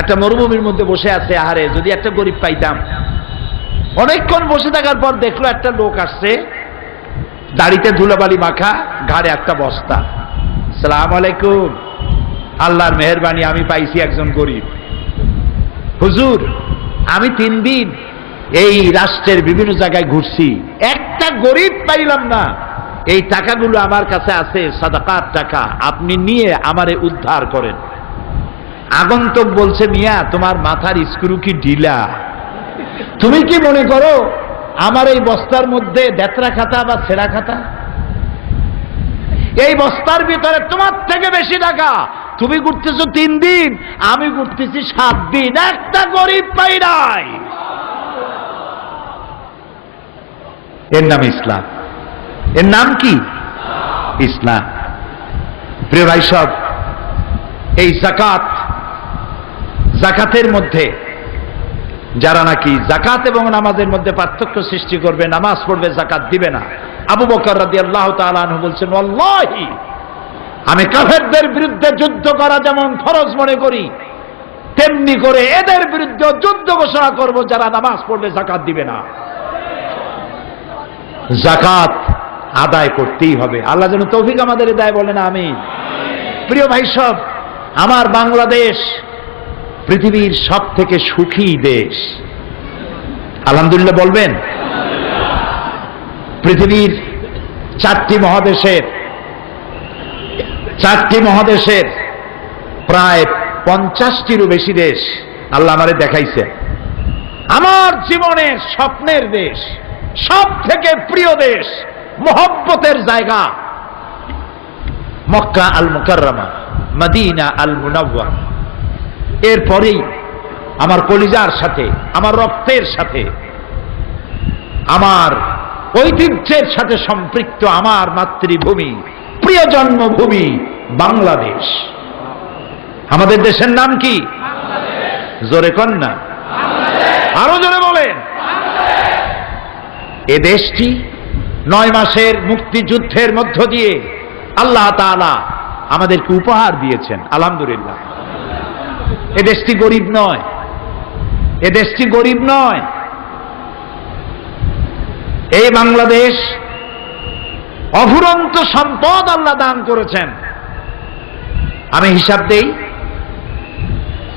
একটা মরুভূমির মধ্যে বসে আছে, আহারে যদি একটা গরিব পাইতাম। অনেকক্ষণ বসে থাকার পর দেখলো একটা লোক আসছে, দাড়িতে ধুলাবালি মাখা, ঘাড়ে একটা বস্তা। সালাম আলাইকুম, আল্লাহর মেহেরবানি আমি পাইছি একজন গরিব। হুজুর, আমি 3 দিন এই রাষ্ট্রের বিভিন্ন জায়গায় ঘুরছি, একটা গরিব পাইলাম না। এই টাকাগুলো আমার কাছে আছে, সাদাকার টাকা, আপনি নিয়ে আমারে উদ্ধার করেন। আগন্তুক বলছে, মিয়া তোমার মাথার স্ক্রু কি ঢিলা? তুমি কি মনে করো আমার এই বস্তার মধ্যে দেতরা খাতা বা ছেঁড়া খাতা? এই বস্তার ভিতরে তোমার থেকে বেশি টাকা। তুমি ঘুরতেছো 3 দিন, আমি ঘুরতেছি 7 দিন, একটা গরিব পাই নাই। এর নাম ইসলাম। এর নাম কি? ইসলাম। প্রিয় ভাই সব, এই যাকাত, যাকাতের মধ্যে যারা নাকি যাকাত এবং নামাজের মধ্যে পার্থক্য সৃষ্টি করবে, নামাজ পড়বে যাকাত দিবে না, আবু বকর রাদিয়াল্লাহু তাআলা আনহু বলছেন, ওয়াল্লাহি আমি কাফেরদের বিরুদ্ধে যুদ্ধ করা যেমন ফরজ মনে করি, তেমনি করে এদের বিরুদ্ধে যুদ্ধ ঘোষণা করব যারা নামাজ পড়বে যাকাত দিবে না। যাকাত আদায় করতেই হবে। আল্লাহ যেন তৌফিক আমাদের দেয়, বলেন আমিন। প্রিয় ভাই সব, আমার বাংলাদেশ পৃথিবীর সব থেকে সুখী দেশ। আলহামদুলিল্লাহ বলবেন। পৃথিবীর 4টি মহাদেশের প্রায় 50টিরও বেশি দেশ আল্লাহ আমারে দেখাইছে। আমার জীবনের স্বপ্নের দেশ, সব থেকে প্রিয় দেশ, মহব্বতের জায়গা মক্কা আল মুকাররমা, মদিনা আল মুনাওয়ারা। এরপরেই আমার কলিজার সাথে, আমার রক্তের সাথে, আমার ঐতিহ্যের সাথে সম্পৃক্ত আমার মাতৃভূমি, প্রিয় জন্মভূমি বাংলাদেশ। আমাদের দেশের নাম কি? জোরে কন না, আরো জোরে বলেন। এ দেশটি 9 মাসের মুক্তিযুদ্ধের মধ্য দিয়ে আল্লাহ তাআলা আমাদেরকে উপহার দিয়েছেন, আলহামদুলিল্লাহ। এ দেশটি গরিব নয়, এ দেশটি গরিব নয়। এই বাংলাদেশ অফুরন্ত সম্পদ আল্লাহ দান করেছেন। আমি হিসাব দেই,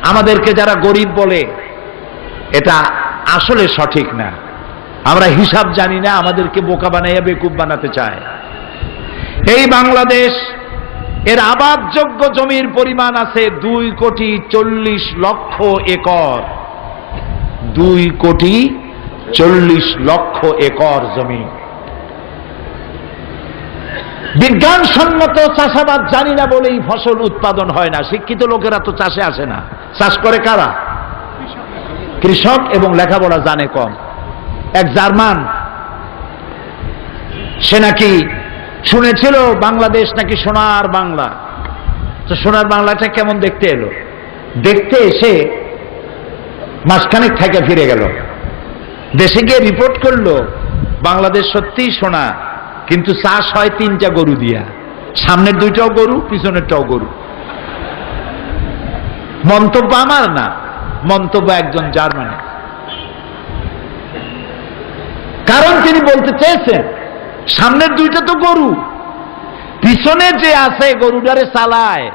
আমাদেরকে যারা গরিব বলে এটা আসলে সঠিক না। আমরা হিসাব জানি না, আমাদেরকে বোকা বানাইয়া বেকুব বানাতে চায়। এই বাংলাদেশ, এর আবাদযোগ্য জমির পরিমাণ আছে 2,40,00,000 একর। 2,40,00,000 একর জমি। বিজ্ঞানসম্মত চাষাবাদ জানি না বলেই ফসল উৎপাদন হয় না। শিক্ষিত লোকেরা তো চাষে আসে না। চাষ করে কারা? কৃষক, এবং লেখাপড়া জানে কম। এক জার্মান, সে নাকি শুনেছিল বাংলাদেশ নাকি সোনার বাংলা। তো সোনার বাংলাটা কেমন দেখতে এলো, দেখতে এসে মাসখানেক থেকে ফিরে গেল। দেশে গিয়ে রিপোর্ট করলো বাংলাদেশ সত্যিই সোনা, কিন্তু চাষ হয় 3টা গরু দিয়া। সামনের 2টাও গরু, পিছনেরটাও গরু। মন্তব্য আমার না, মন্তব্য একজন জার্মানি। কারণ তিনি বলতে চেয়েছেন সামনের 2টা তো গরু, পিছনে যে আছে গরুটারে চালায়।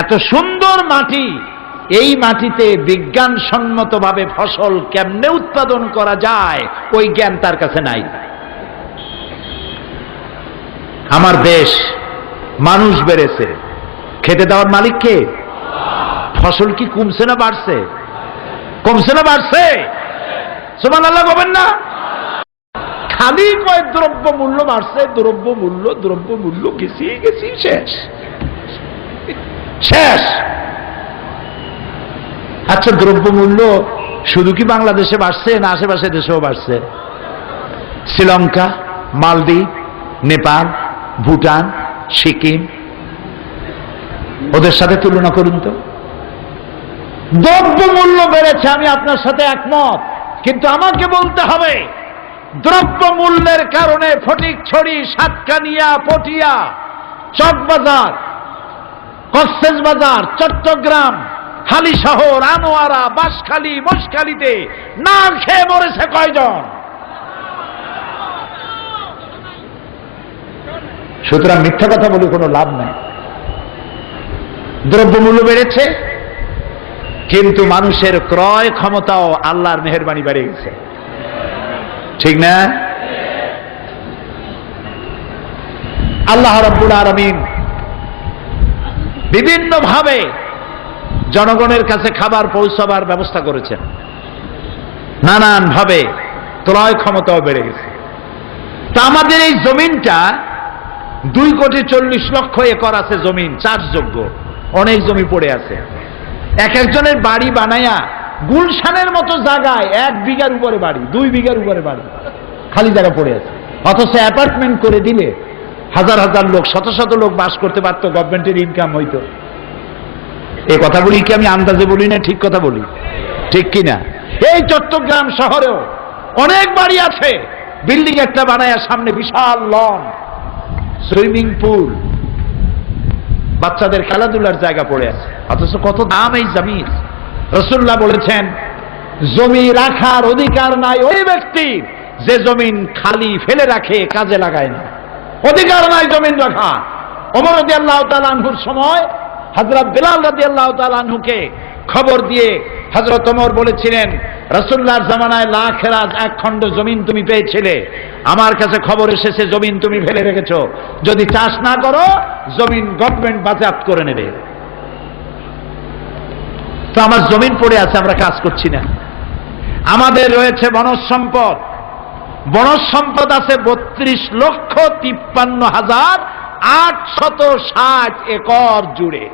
এত সুন্দর মাটি, এই মাটিতে বিজ্ঞানসম্মতভাবে ফসল কেমনে উৎপাদন করা যায় ওই জ্ঞান তার কাছে নাই। আমার দেশ, মানুষ বেড়েছে, খেতে দেওয়ার মালিক কে? ফসল কি কমছে না বাড়ছে? কমছে না বাড়ছে? সুবহানাল্লাহ বলবেন না? খালি কয় দ্রব্য মূল্য বাড়ছে, দ্রব্য মূল্য গেছি শেষ শেষ। আচ্ছা, দ্রব্য মূল্য শুধু কি বাংলাদেশে বাড়ছে না আশেপাশে দেশেও বাড়ছে? শ্রীলঙ্কা, মালদ্বীপ, নেপাল, ভুটান, সিকিম, ওদের সাথে তুলনা করুন তো। দ্রব্য মূল্য বেড়েছে, আমি আপনার সাথে একমত, কিন্তু আমাকে বলতে হবে দ্রব্য মূল্যের কারণে ফটিকছড়ি, সাতকানিয়া, পটিয়া, চকবাজার, কক্সবাজার, চট্টগ্রাম, হালিশহর, আনোয়ারা, বাঁশখালী, মশখালীতে না খেয়ে মরেছে কয়জন? সুতরাং মিথ্যা কথা বলে কোনো লাভ নাই। দ্রব্যমূল্য বেড়েছে, কিন্তু মানুষের ক্রয় ক্ষমতাও আল্লাহর মেহেরবানি বেড়ে গেছে, ঠিক না? আল্লাহ রাব্বুল আলামিন বিভিন্ন ভাবে জনগণের কাছে খাবার পৌঁছাবার ব্যবস্থা করেছেন, নানান ভাবে ক্রয় ক্ষমতাও বেড়ে গেছে। তা আমাদের এই জমিনটা 2,40,00,000 একর আছে জমিন, চাষযোগ্য অনেক জমি পড়ে আছে। এক একজনের বাড়ি বানায়া গুলশানের মতো জায়গায় 1 বিঘার উপরে বাড়ি, 2 বিঘার উপরে বাড়ি, খালি জায়গা পড়ে আছে। অথচ অ্যাপার্টমেন্ট করে দিলে হাজার হাজার লোক, শত শত লোক বাস করতে পারত, গভর্নমেন্টের ইনকাম হইতো। এই কথাগুলি কি আমি আন্দাজে বলি না, ঠিক কথা বলি, ঠিক কিনা? এই চট্টগ্রাম শহরেও অনেক বাড়ি আছে, বিল্ডিং একটা বানায়া সামনে বিশাল লন, সুইমিং পুল, বাচ্চাদের খেলাধুলার জায়গা পড়ে আছে, অথচ কত দাম এই জমির। রাসূলুল্লাহ বলেছেন জমি রাখার অধিকার নাই ওই ব্যক্তি যে জমিন খালি ফেলে রাখে, কাজে লাগায় না। অধিকার নাই জমিন রাখা। ওমর রাদিয়াল্লাহু তাআলা আনহুর সময় হযরত বিলাল রাদিয়াল্লাহু তাআলা আনহুকে খবর দিয়ে হযরত ওমর বলেছিলেন, রাসূলুল্লাহর জামানায় লাখেরাজ 1 খণ্ড জমিন তুমি পেয়েছিলে, আমার কাছে খবর এসেছে জমিন তুমি ফেলে রেখেছো, যদি চাষ না করো জমিন গভর্নমেন্ট বাজেয়াপ্ত করে নেবে। তো আমার জমিন পড়ে আছে, আমরা কাজ করছি না। আমাদের রয়েছে বনজ সম্পদ, বনজ সম্পদ আছে 32,53,860 একর জুড়ে।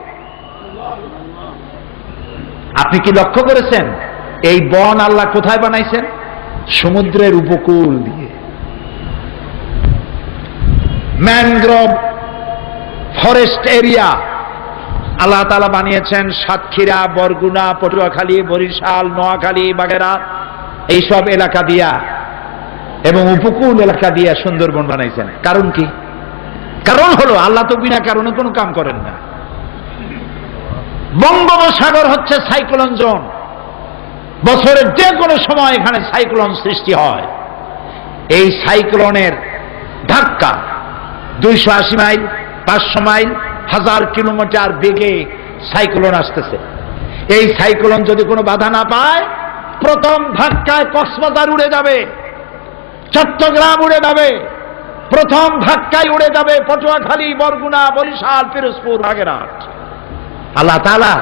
আপনি কি লক্ষ্য করেছেন এই বন আল্লাহ কোথায় বানাইছেন? সমুদ্রের উপকূল দিয়ে। ম্যানগ্রোভ ফরেস্ট এরিয়া আল্লাহ তাআলা বানিয়েছেন সাতক্ষীরা, বরগুনা, পটুয়াখালী, বরিশাল, নোয়াখালী, বাগেরহাট এইসব এলাকা দিয়া, এবং উপকূল এলাকা দিয়া সুন্দরবন বানাইছেন। কারণ কি? কারণ হলো আল্লাহ তো বিনা কারণে কোনো কাম করেন না। বঙ্গোপসাগর হচ্ছে সাইক্লোন জোন, বছরের যে কোনো সময় এখানে সাইক্লোন সৃষ্টি হয়। এই সাইক্লোনের ধাক্কা 280 মাইল, 500 মাইল, 1000 কিলোমিটার বেগে সাইক্লোন আসতেছে। এই সাইক্লোন যদি কোনো বাধা না পায়, প্রথম ধাক্কায় কক্সবাজার উড়ে যাবে, চট্টগ্রাম উড়ে যাবে, প্রথম ধাক্কায় উড়ে যাবে পটুয়াখালী, বরগুনা, বরিশাল, পিরোজপুর, বাগেরহাট। আল্লাহ তাআলা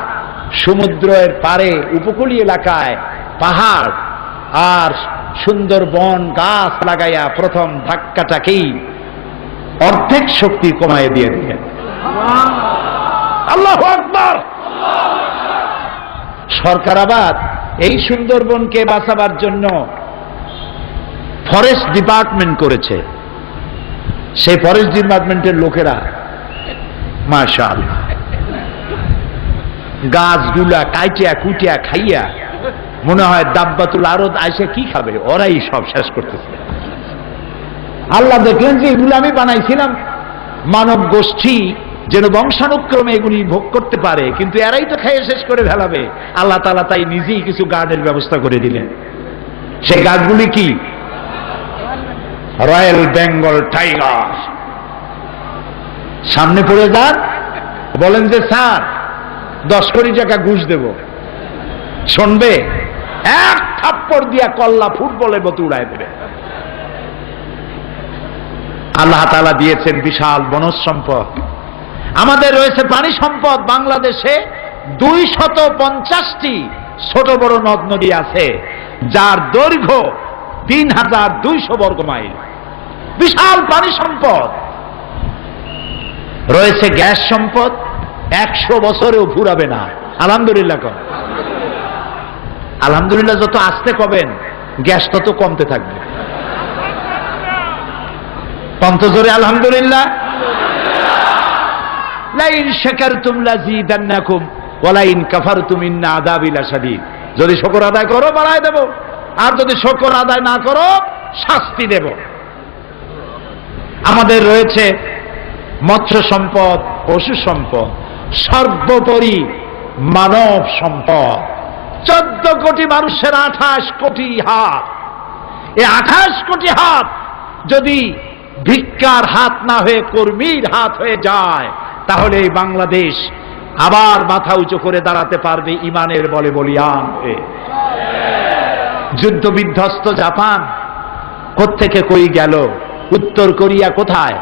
সমুদ্রের পারে উপকূলীয় এলাকায় পাহাড় আর সুন্দর বন গাছ লাগাইয়া প্রথম ধাক্কাটাকেই অর্ধেক শক্তি কমায় দিয়ে দিলেন। আল্লাহু আকবার। সরকার আবার এই সুন্দরবনকে বাঁচাবার জন্য ফরেস্ট ডিপার্টমেন্ট করেছে। সেই ফরেস্ট ডিপার্টমেন্টের লোকেরা মাশাআল্লাহ গাছগুলা কাইটিয়া কুটিয়া খাইয়া মনে হয় দাব্বাতুল আরদ আইসা কি খাবে, ওরাই সব শেষ করতেছে। আল্লাহ দেখলেন যে এগুলো আমি বানাইছিলাম মানব গোষ্ঠী যেন বংশানুক্রমে এগুলি ভোগ করতে পারে, কিন্তু এরাই তো খেয়ে শেষ করে ফেলাবে। আল্লাহ তাআলা তাই নিজেই কিছু গার্ডের ব্যবস্থা করে দিলেন। সেই গাছগুলি কি? Royal Bengal tiger. সামনে পড়ে যান, বলেন যে স্যার 10 কোটি টাকা ঘুষ দেব, শুনবে? এক থাপ্পড় দিয়া কল্লা ফুটবলের মতো উড়ায় দেবে। আল্লাহ তাআলা দিয়েছেন বিশাল বনজ সম্পদ। আমাদের রয়েছে পানি সম্পদ। বাংলাদেশে 250টি ছোট বড় নদ নদী আছে, যার দৈর্ঘ্য 3200 বর্গ মাইল। বিশাল পানি সম্পদ রয়েছে। গ্যাস সম্পদ 100 বছরেও ফুরাবে না। আলহামদুলিল্লাহ কর। আলহামদুলিল্লাহ যত আসতে কবেন গ্যাস তত কমতে থাকবে। কমতে জোরে আলহামদুলিল্লাহ। লাইন শাকারতুম লাযীদান্নাকুম ওয়া লাইন কাফারতুম ইন্না আযাবি লাশাদীদ। যদি শুকর আদায় করো বাড়ায় দেব, আর যদি শুকর আদায় না করো শাস্তি দেব। আমাদের রয়েছে মৎস্য সম্পদ, পশু সম্পদ, সর্বোপরি মানব সম্পদ। 14 কোটি মানুষের 28 কোটি হাত। এই 28 কোটি হাত যদি ভিক্ষার হাত না হয়ে কর্মীর হাত হয়ে যায়, তাহলে এই বাংলাদেশ আবার মাথা উঁচু করে দাঁড়াতে পারবে ইমানের বলে বলিয়ান হয়ে। যুদ্ধ বিধ্বস্ত জাপান কোত্থেকে কই গেল? উত্তর কোরিয়া কোথায়?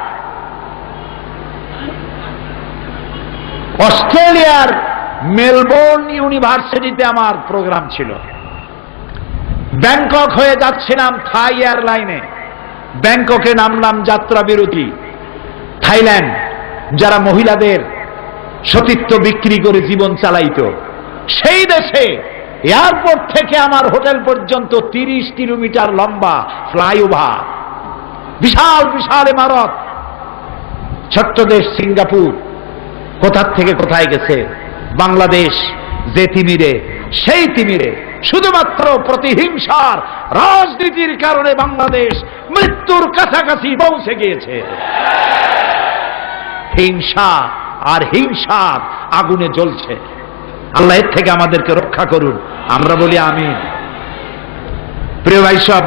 অস্ট্রেলিয়ার মেলবোর্ন ইউনিভার্সিটিতে আমার প্রোগ্রাম ছিল। ব্যাংকক হয়ে যাচ্ছিলাম থাই এয়ারলাইনে। ব্যাংককে নামলাম যাত্রা বিরতি। থাইল্যান্ড, যারা মহিলাদের সতীত্ব বিক্রি করে জীবন চালাইতো, সেই দেশে এয়ারপোর্ট থেকে আমার হোটেল পর্যন্ত 30 কিলোমিটার লম্বা ফ্লাইওভার, বিশাল বিশাল ইমারত। ছোট্ট দেশ সিঙ্গাপুর কোথার থেকে কোথায় গেছে। বাংলাদেশ যে তিমিরে, সেই তিমিরে শুধুমাত্র প্রতিহিংসার রাজনীতির কারণে বাংলাদেশ মৃত্যুর কাছাকাছি পৌঁছে গিয়েছে। হিংসা আর হিংসার আগুনে জ্বলছে। আল্লাহ এর থেকে আমাদেরকে রক্ষা করুন। আমরা বলি আমিন। প্রিয় ভাই সব,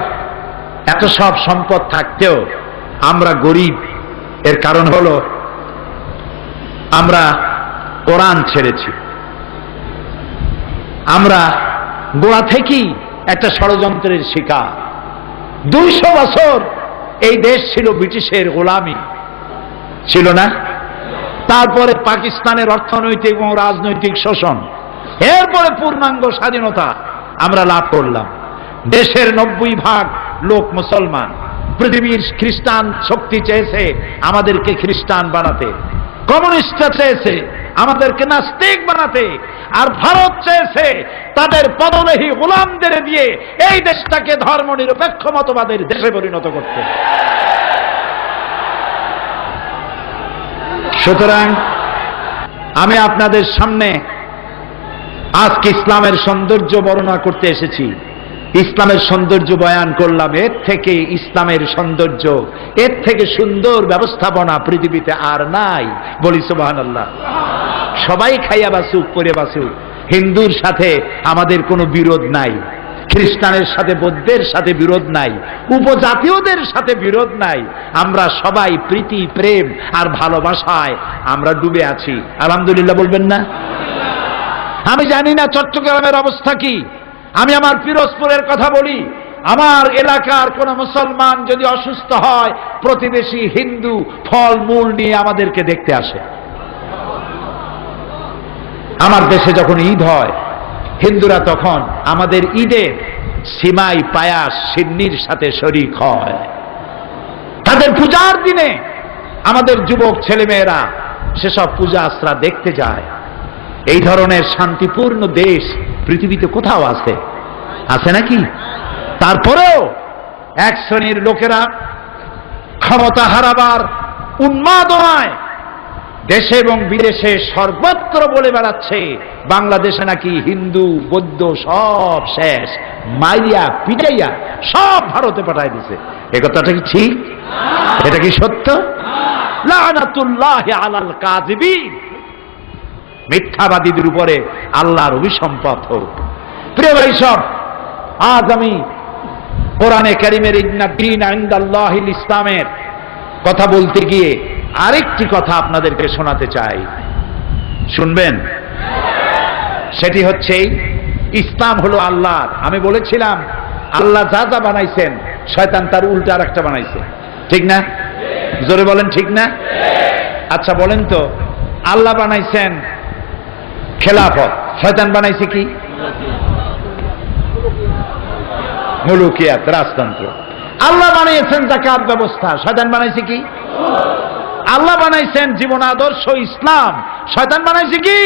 এত সব সম্পদ থাকতেও আমরা গরিব। এর কারণ হলো আমরা কোরআন ছেড়েছি। আমরা গোড়া থেকেই একটা ষড়যন্ত্রের শিকার। 200 বছর এই দেশ ছিল ব্রিটিশের গোলামি, ছিল না? তারপরে পাকিস্তানের অর্থনৈতিক এবং রাজনৈতিক শোষণ, এরপরে পূর্ণাঙ্গ স্বাধীনতা আমরা লাভ করলাম। দেশের 90% লোক মুসলমান। পৃথিবীর খ্রিস্টান শক্তি চেয়েছে আমাদেরকে খ্রিস্টান বানাতে, কমিউনিস্টরা চেয়েছে আমাদেরকে নাস্তিক বানাতে, আর ভারত চেয়েছে তাদের পদলেহী গোলামদের দিয়ে এই দেশটাকে ধর্মনিরপেক্ষ মতবাদের দেশে পরিণত করতে। সুতরাং আমি আপনাদের সামনে আজকে ইসলামের সৌন্দর্য বর্ণনা করতে এসেছি। ইসলামের সৌন্দর্য বয়ান করলাম। এর থেকে ইসলামের সৌন্দর্য, এর থেকে সুন্দর ব্যবস্থাপনা পৃথিবীতে আর নাই। বলি সুবহানাল্লাহ। সবাই খাইয়া বাসুক, পরে বাসুক। হিন্দুর সাথে আমাদের কোনো বিরোধ নাই, খ্রিস্টানের সাথে বৌদ্ধের সাথে বিরোধ নাই, উপজাতীয়দের সাথে বিরোধ নাই। আমরা সবাই প্রীতি, প্রেম আর ভালোবাসায় আমরা ডুবে আছি। আলহামদুলিল্লাহ বলবেন না? আমি জানি না চট্টগ্রামের অবস্থা কি। আমি আমার পিরোজপুরের কথা বলি। আমার এলাকার কোন মুসলমান যদি অসুস্থ হয়, প্রতিবেশী হিন্দু ফল মূল নিয়ে আমাদেরকে দেখতে আসে। আমার দেশে যখন ঈদ হয়, হিন্দুরা তখন আমাদের ঈদে সিমাই পায়াস সিন্নির সাথে শরীক হয়। তাদের পূজার দিনে আমাদের যুবক ছেলেমেয়েরা সেসব পূজা আশ্রা দেখতে যায়। এই ধরনের শান্তিপূর্ণ দেশ পৃথিবীতে কোথাও আছে? আছে নাকি? তারপরেও এক শ্রেণীর লোকেরা ক্ষমতা হারাবার উন্মাদনায় দেশে এবং বিদেশে সর্বত্র বলে বেড়াচ্ছে বাংলাদেশে নাকি হিন্দু বৌদ্ধ সব শেষ, মাইয়া পিটাইয়া সব ভারতে পাঠায় দিছে। এ কথাটা কি ঠিক? এটা কি সত্য? লানাতুল্লাহি আলাল কাযিবিন, মিথ্যাবাদীদের উপরে আল্লাহর অভিসম্পাত হোক। প্রিয় ভাই সব, আজ আমি কোরআনে কারীমের ইন্না দীনা ইনদাল্লাহিল ইসলামের কথা বলতে গিয়ে আরেকটি কথা আপনাদেরকে শোনাতে চাই, শুনবেন? সেটি হচ্ছে ইসলাম হলো আল্লাহর। আমি বলেছিলাম আল্লাহ যা যা বানাইছেন শয়তান তার উল্টা আর একটা বানাইছে, ঠিক না? জোরে বলেন ঠিক না? আচ্ছা বলেন তো, আল্লাহ বানাইছেন খেলাফত, শয়তান বানাইছে কি? মুলুকিয়াত, রাজতন্ত্র। আল্লাহ বানিয়েছেন যাকাত ব্যবস্থা, শয়তান বানাইছে কি? আল্লাহ বানাইছেন জীবন আদর্শ ইসলাম, শয়তান বানাইছে কি?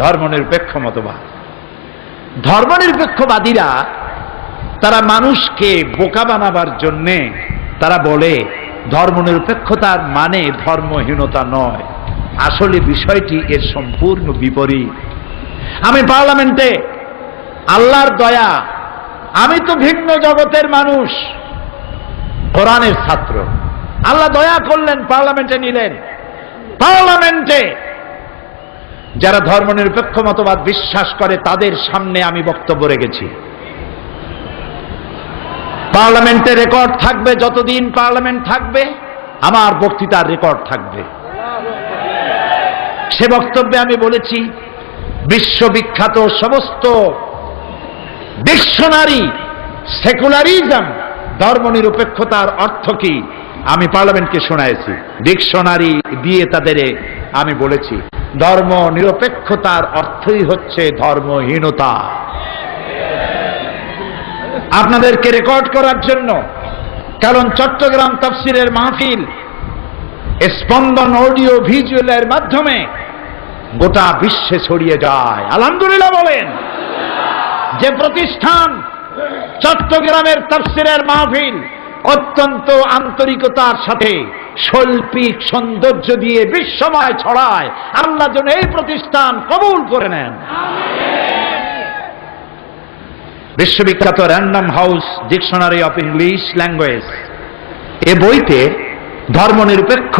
ধর্মনিরপেক্ষ মতবাদ। ধর্মনিরপেক্ষবাদীরা তারা মানুষকে বোকা বানাবার জন্যে তারা বলে ধর্মনিরপেক্ষতার মানে ধর্মহীনতা নয়। আসলে বিষয়টি এর সম্পূর্ণ বিপরীত। আমি পার্লামেন্টে, আল্লাহর দয়া, আমি তো ভিন্ন জগতের মানুষ, কোরআনের ছাত্র, আল্লাহ দয়া করলেন পার্লামেন্টে নিলেন। পার্লামেন্টে যারা ধর্মনিরপেক্ষ মতবাদ বিশ্বাস করে তাদের সামনে আমি বক্তব্য রেখেছি। পার্লামেন্টে রেকর্ড থাকবে, যতদিন পার্লামেন্ট থাকবে আমার বক্তৃতার রেকর্ড থাকবে। সে বক্তব্যে আমি বলেছি বিশ্ববিখ্যাত সমস্ত ডিকশনারি সেকুলারিজম, ধর্মনিরপেক্ষতার অর্থ কি আমি পার্লামেন্টকে শোনাইছি। ডিকশনারি দিয়ে তাদের আমি বলেছি ধর্ম নিরপেক্ষতার অর্থই হচ্ছে ধর্মহীনতা। আপনাদেরকে রেকর্ড করার জন্য, কারণ চট্টগ্রাম তাফসিরের মাহফিল স্পন্দন অডিও ভিজুয়ালের মাধ্যমে গোটা বিশ্বে ছড়িয়ে যায়। আলহামদুলিল্লাহ বলেন। যে প্রতিষ্ঠান চট্টগ্রামের তাফসিরের মাহফিল অত্যন্ত আন্তরিকতার সাথে শৈল্পিক সৌন্দর্য দিয়ে বিশ্বময় ছড়ায়, আল্লাহ যেন এই প্রতিষ্ঠান কবুল করে নেন। বিশ্ববিখ্যাত random house dictionary of English language, এ বইতে ধর্মনিরপেক্ষ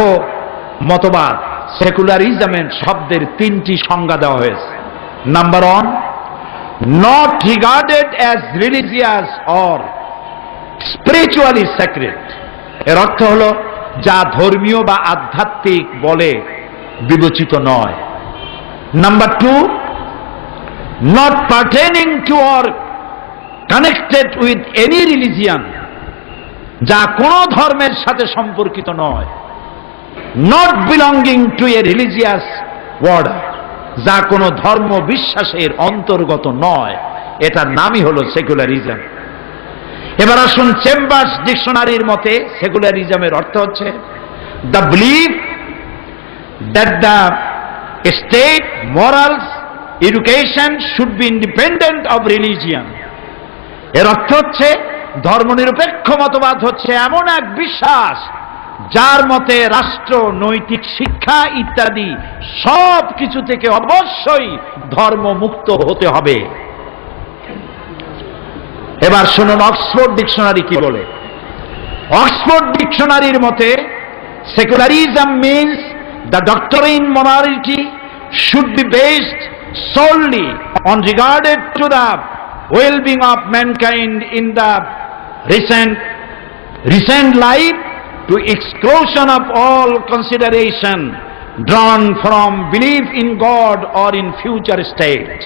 মতবাদ সেকুলারিজমের শব্দের 3টি সংজ্ঞা দেওয়া হয়েছে। Number 1, not regarded as religious or spiritually sacred, এর অর্থ হলো যা ধর্মীয় বা আধ্যাত্মিক বলে বিবেচিত নয়। Number 2, not pertaining to or connected with any religion, যা কোনো ধর্মের সাথে সম্পর্কিত নয়। not belonging to a religious order, যা কোনো ধর্ম বিশ্বাসের অন্তর্গত নয়, এটার নামই হলো সেকুলারিজম। এবার আসুন চেম্বার্স ডিকশনারির মতে সেকুলারিজমের অর্থ হচ্ছে the believe that the state morals education should be independent of religion. এর অর্থ হচ্ছে ধর্মনিরপেক্ষ মতবাদ হচ্ছে এমন এক বিশ্বাস যার মতে রাষ্ট্র, নৈতিক শিক্ষা ইত্যাদি সব কিছু থেকে অবশ্যই ধর্মমুক্ত হতে হবে। এবার শুনুন অক্সফোর্ড ডিকশনারি কি বলে। অক্সফোর্ড ডিকশনারির মতে secularism means the ডক্টরিন morality should be based solely on regarded to the well-being of mankind in the recent life, to exclusion of all consideration drawn from belief in God or in future state.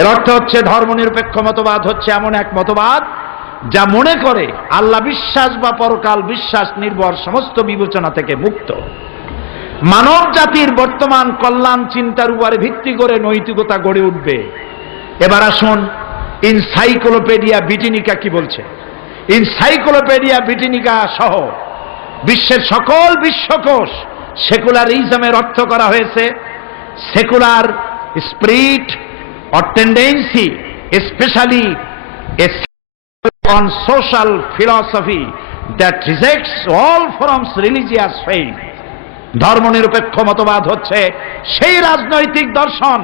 এর অর্থ হচ্ছে ধর্মনিরপেক্ষ মতবাদ হচ্ছে এমন এক মতবাদ যা মনে করে আল্লাহ বিশ্বাস বা পরকাল বিশ্বাস নির্ভর সমস্ত বিবেচনা থেকে মুক্ত। মানব জাতির বর্তমান কল্যাণ চিন্তার উপরে ভিত্তি করে নৈতিকতা গড়ে উঠবে। এবার আসুন ইনসাইক্লোপিডিয়া ব্রিটানিকা কি বলছে। ইনসাইক্লোপিডিয়া ব্রিটানিকা সহ বিশ্বের সকল বিশ্বকোষ সেকুলারিজমের অর্থ করা হয়েছে secular spirit or tendency, especially on social philosophy that rejects all forms religious faith. ধর্মনিরপেক্ষ মতবাদ হচ্ছে সেই রাজনৈতিক দর্শন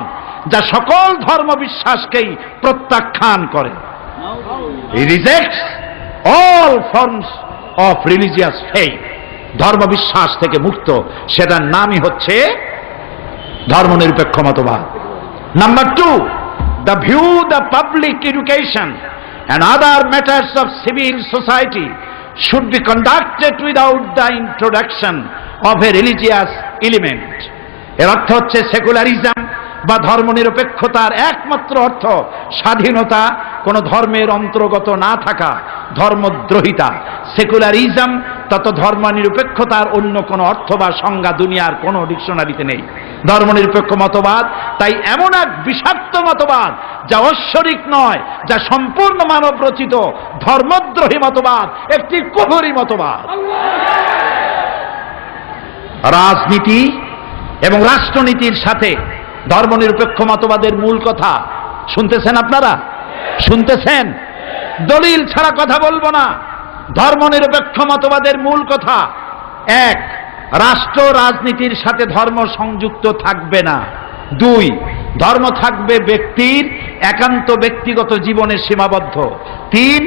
যা সকল ধর্ম বিশ্বাসকেই প্রত্যাখ্যান করে। It rejects all forms of religious faith. ধর্ম বিশ্বাস থেকে মুক্ত, সেটার নামই হচ্ছে ধর্মনিরপেক্ষ মতবাদ। Number 2, the view the public education and other matters of civil society should be conducted without the introduction of a religious element. এর অর্থ হচ্ছে সেকুলারিজম বা ধর্মনিরপেক্ষতার একমাত্র অর্থ স্বাধীনতা, কোন ধর্মের অন্তর্গত না থাকা, ধর্মদ্রোহিতা। সেকুলারিজম তত ধর্মনিরপেক্ষতার অন্য কোনো অর্থ বা সংজ্ঞা দুনিয়ার কোনো ডিকশনারিতে নেই। ধর্মনিরপেক্ষ মতবাদ তাই এমন এক বিষাক্ত মতবাদ যা ঐশ্বরিক নয়, যা সম্পূর্ণ মানব রচিত ধর্মদ্রোহী মতবাদ, একটি কুফরি মতবাদ। রাজনীতি এবং রাষ্ট্রনীতির সাথে ধর্মনিরপেক্ষ মতবাদের মূল কথা শুনতেছেন আপনারা? শুনতেছেন? দলিল ছাড়া কথা বলবো না। ধর্মনিরপেক্ষ মতবাদের মূল কথা, 1, রাষ্ট্র রাজনীতির সাথে ধর্ম সংযুক্ত থাকবে না। 2, ধর্ম থাকবে ব্যক্তির একান্ত ব্যক্তিগত জীবনে সীমাবদ্ধ। 3,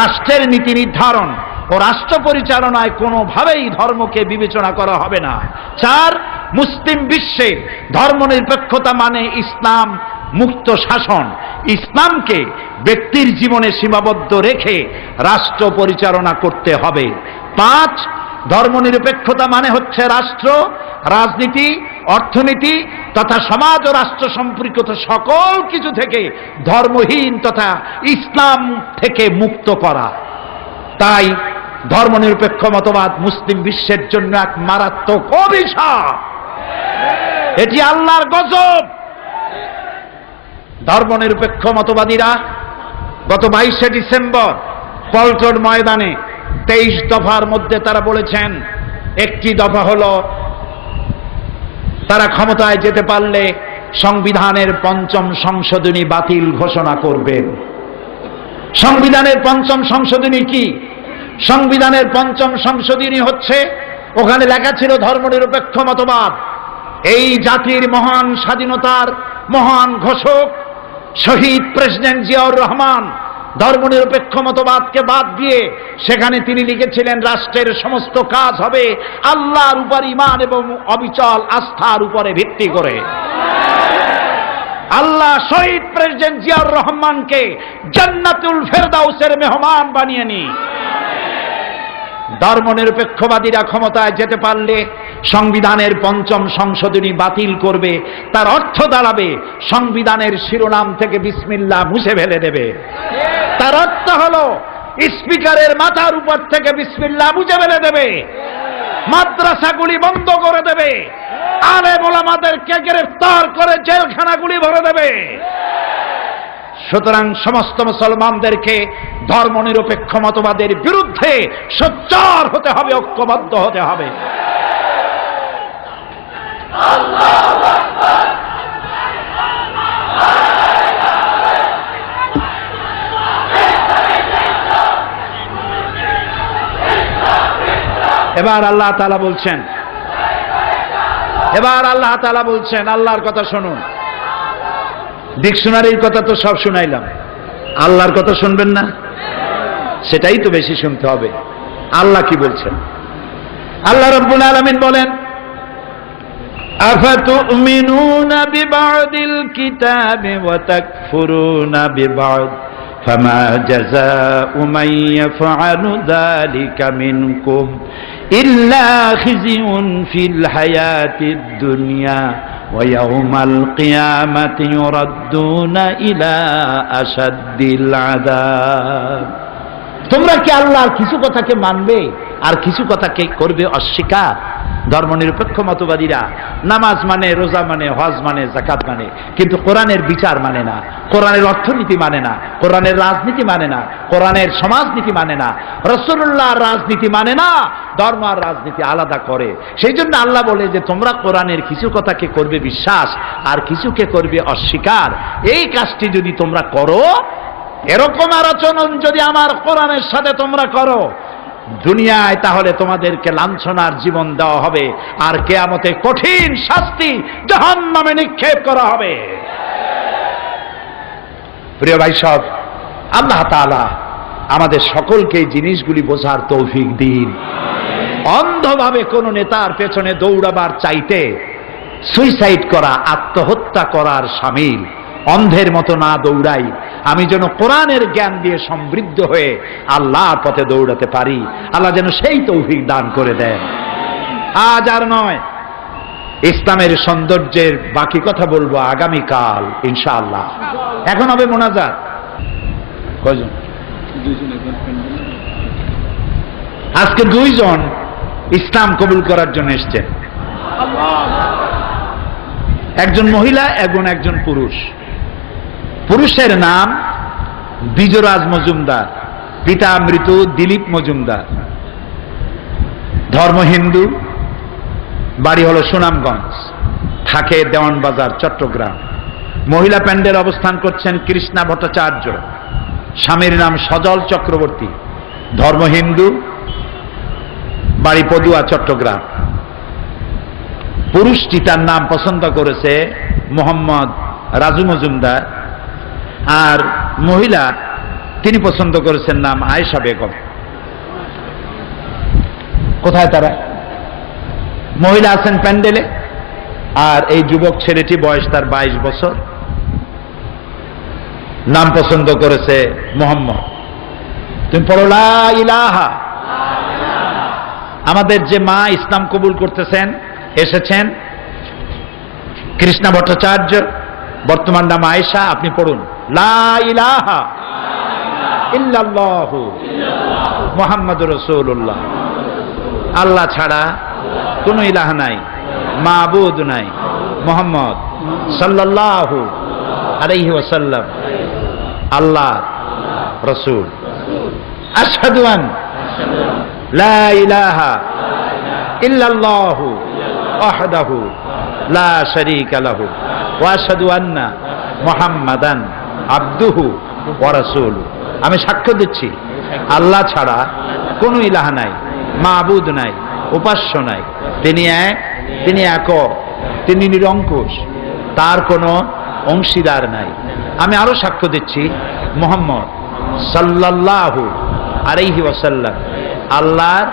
রাষ্ট্রের নীতি নির্ধারণ ও রাষ্ট্র পরিচালনায় কোনোভাবেই ধর্মকে বিবেচনা করা হবে না। 4, মুসলিম বিশ্বে ধর্মনিরপেক্ষতা মানে ইসলাম মুক্ত শাসন, ইসলামকে ব্যক্তির জীবনে সীমাবদ্ধ রেখে রাষ্ট্র পরিচালনা করতে হবে। 5, ধর্মনিরপেক্ষতা মানে হচ্ছে রাষ্ট্র, রাজনীতি, অর্থনীতি তথা সমাজ ও রাষ্ট্র সম্পর্কিত সকল কিছু থেকে ধর্মহীন তথা ইসলাম থেকে মুক্ত করা। তাই ধর্মনিরপেক্ষ মতবাদ মুসলিম বিশ্বের জন্য এক মারাত্মক অভিশাপ। এটি আল্লাহর গজব। ধর্মনিরপেক্ষ মতবাদীরা গত 22শে ডিসেম্বর পল্টন ময়দানে 23 দফার মধ্যে তারা বলেছেন, একটি দফা হলো তারা ক্ষমতায় যেতে পারলে সংবিধানের 5ম সংশোধনী বাতিল ঘোষণা করবেন। সংবিধানের 5ম সংশোধনী কি? সংবিধানের 5ম সংশোধনী হচ্ছে, ওখানে লেখা ছিল ধর্মনিরপেক্ষ মতবাদ। এই জাতির মহান স্বাধীনতার মহান ঘোষক শহীদ প্রেসিডেন্ট জিয়াউর রহমান ধর্মনিরপেক্ষ মতবাদকে বাদ দিয়ে সেখানে তিনি লিখেছিলেন, রাষ্ট্রের সমস্ত কাজ হবে আল্লাহর উপর ঈমান এবং অবিচল আস্থার উপরে ভিত্তি করে। আল্লাহ শহীদ প্রেসিডেন্ট জিয়াউর রহমানকে জান্নাতুল ফেরদাউসের মেহমান বানিয়ে নি। ধর্মনিরপেক্ষবাদীরা ক্ষমতায় যেতে পারলে সংবিধানের 5ম সংশোধনী বাতিল করবে। তার অর্থ দাঁড়াবে সংবিধানের শিরোনাম থেকে বিসমিল্লাহ মুছে ফেলে দেবে। তার অর্থ হলো স্পিকারের মাথার উপর থেকে বিসমিল্লাহ মুছে ফেলে দেবে, মাদ্রাসাগুলি বন্ধ করে দেবে, আলেম ওলামাদেরকে গ্রেফতার করে জেলখানাগুলি ভরে দেবে। সুতরাং সমস্ত মুসলমানদেরকে ধর্মনিরপেক্ষ মতবাদের বিরুদ্ধে সোচ্চার হতে হবে, ঐক্যবদ্ধ হতে হবে। এবার আল্লাহ তাআলা বলছেন, আল্লাহর কথা শুনুন। ডিকশনারির কথা তো সব শুনাইলাম, আল্লাহর কথা শুনবেন না? সেটাই তো বেশি শুনতে হবে। আল্লাহ কি বলছেন? আল্লাহ রাব্বুল আলামিন বলেন, আফাতুমিনুনা বিবাদিল কিতাবি ওয়া তাকফুরুনা বিবাদ ফামা জাযাউ মান ইয়াফআলু যালিকা মিনকুম ইল্লা খিজিউন ফিল হায়াতিদ দুনিয়া ويوم القيامة يردون إلى أشد العذاب। তোমরা কি আল্লাহর কিছু কথাকে মানবে আর কিছু কথাকে করবে অস্বীকার? ধর্মনিরপেক্ষ মতবাদীরা নামাজ মানে, রোজা মানে, হজ মানে, যাকাত মানে, কিন্তু কোরআনের বিচার মানে না, কোরআনের অর্থনীতি মানে না, কোরআনের রাজনীতি মানে না, কোরআনের সমাজনীতি মানে না, রাসূলুল্লাহর রাজনীতি মানে না, ধর্ম আর রাজনীতি আলাদা করে। সেই জন্য আল্লাহ বলে যে তোমরা কোরআনের কিছু কথাকে করবে বিশ্বাস আর কিছুকে করবে অস্বীকার। এই কাজটি যদি তোমরা করো, এরকম আচরণ যদি আমার কোরআনের সাথে তোমরা করো দুনিয়ায়, তাহলে তোমাদেরকে লাঞ্ছনার জীবন দেওয়া হবে আর কিয়ামতে কঠিন শাস্তি জাহান্নামে নিক্ষেপ করা হবে। প্রিয় ভাই সব, আল্লাহ তাআলা আমাদের সকলকে এই জিনিসগুলি বোঝার তৌফিক দিন। অন্ধভাবে কোন নেতার পেছনে দৌড়াবার চাইতে সুইসাইড করা, আত্মহত্যা করার শামিল। অন্ধের মতো না দৌড়াই, আমি যেন কোরআনের জ্ঞান দিয়ে সমৃদ্ধ হয়ে আল্লাহর পথে দৌড়াতে পারি। আল্লাহ যেন সেই তৌফিক দান করে দেন। আজ আর নয়, ইসলামের সৌন্দর্যের বাকি কথা বলবো আগামীকাল ইনশাআল্লাহ। এখন হবে মোনাজাত। কয়জন? আজকে 2 জন ইসলাম কবুল করার জন্য এসছেন, একজন মহিলা এবং একজন পুরুষ। পুরুষের নাম বিজরাজ মজুমদার, পিতা মৃত দিলীপ মজুমদার, ধর্ম হিন্দু, বাড়ি হলো সুনামগঞ্জ, থাকে দেওয়ানবাজার চট্টগ্রাম। মহিলা প্যান্ডেল অবস্থান করছেন কৃষ্ণা ভট্টাচার্য, স্বামীর নাম সজল চক্রবর্তী, ধর্ম হিন্দু, বাড়ি পদুয়া চট্টগ্রাম। পুরুষটি তার নাম পছন্দ করেছে মোহাম্মদ রাজু মজুমদার, আর মহিলা তিনি পছন্দ করেছেন নাম আয়েশা বেগম। কোথায় তারা? মহিলা আছেন প্যান্ডেলে, আর এই যুবক ছেলেটি বয়স তার 22 বছর, নাম পছন্দ করেছে মোহাম্মদ। তুমি পড়ো লা ইলাহা। আমাদের যে মা ইসলাম কবুল করতেছেন এসেছেন, কৃষ্ণা ভট্টাচার্য, বর্তমান নাম আয়েশা, আপনি পড়ুন লা ইলাহা ইল্লাল্লাহু মুহাম্মাদুর রাসূলুল্লাহ। আল্লাহ ছাড়া কোনো ইলাহ নাই, মাবুদ নাই, মুহাম্মদ সাল্লাল্লাহু আলাইহি ওয়াসাল্লাম আল্লাহ রাসূল। আশহাদু আন লা ইলাহা ইল্লাল্লাহু ওয়াহদাহু লা শারীকা লাহু ওয়া আশহাদু আন্না মুহাম্মাদান আবদুহু ওয়া রাসূলুহু। আমি সাক্ষ্য দিচ্ছি আল্লাহ ছাড়া কোনো ইলাহ নাই, মাবুদ নাই, উপাস্য নাই, তিনি এক, তিনি একক, তিনি নিরঙ্কুশ, তার কোনো অংশীদার নাই। আমি আরো সাক্ষ্য দিচ্ছি মুহাম্মদ সাল্লাল্লাহু আলাইহি ওয়াসাল্লাম আল্লাহর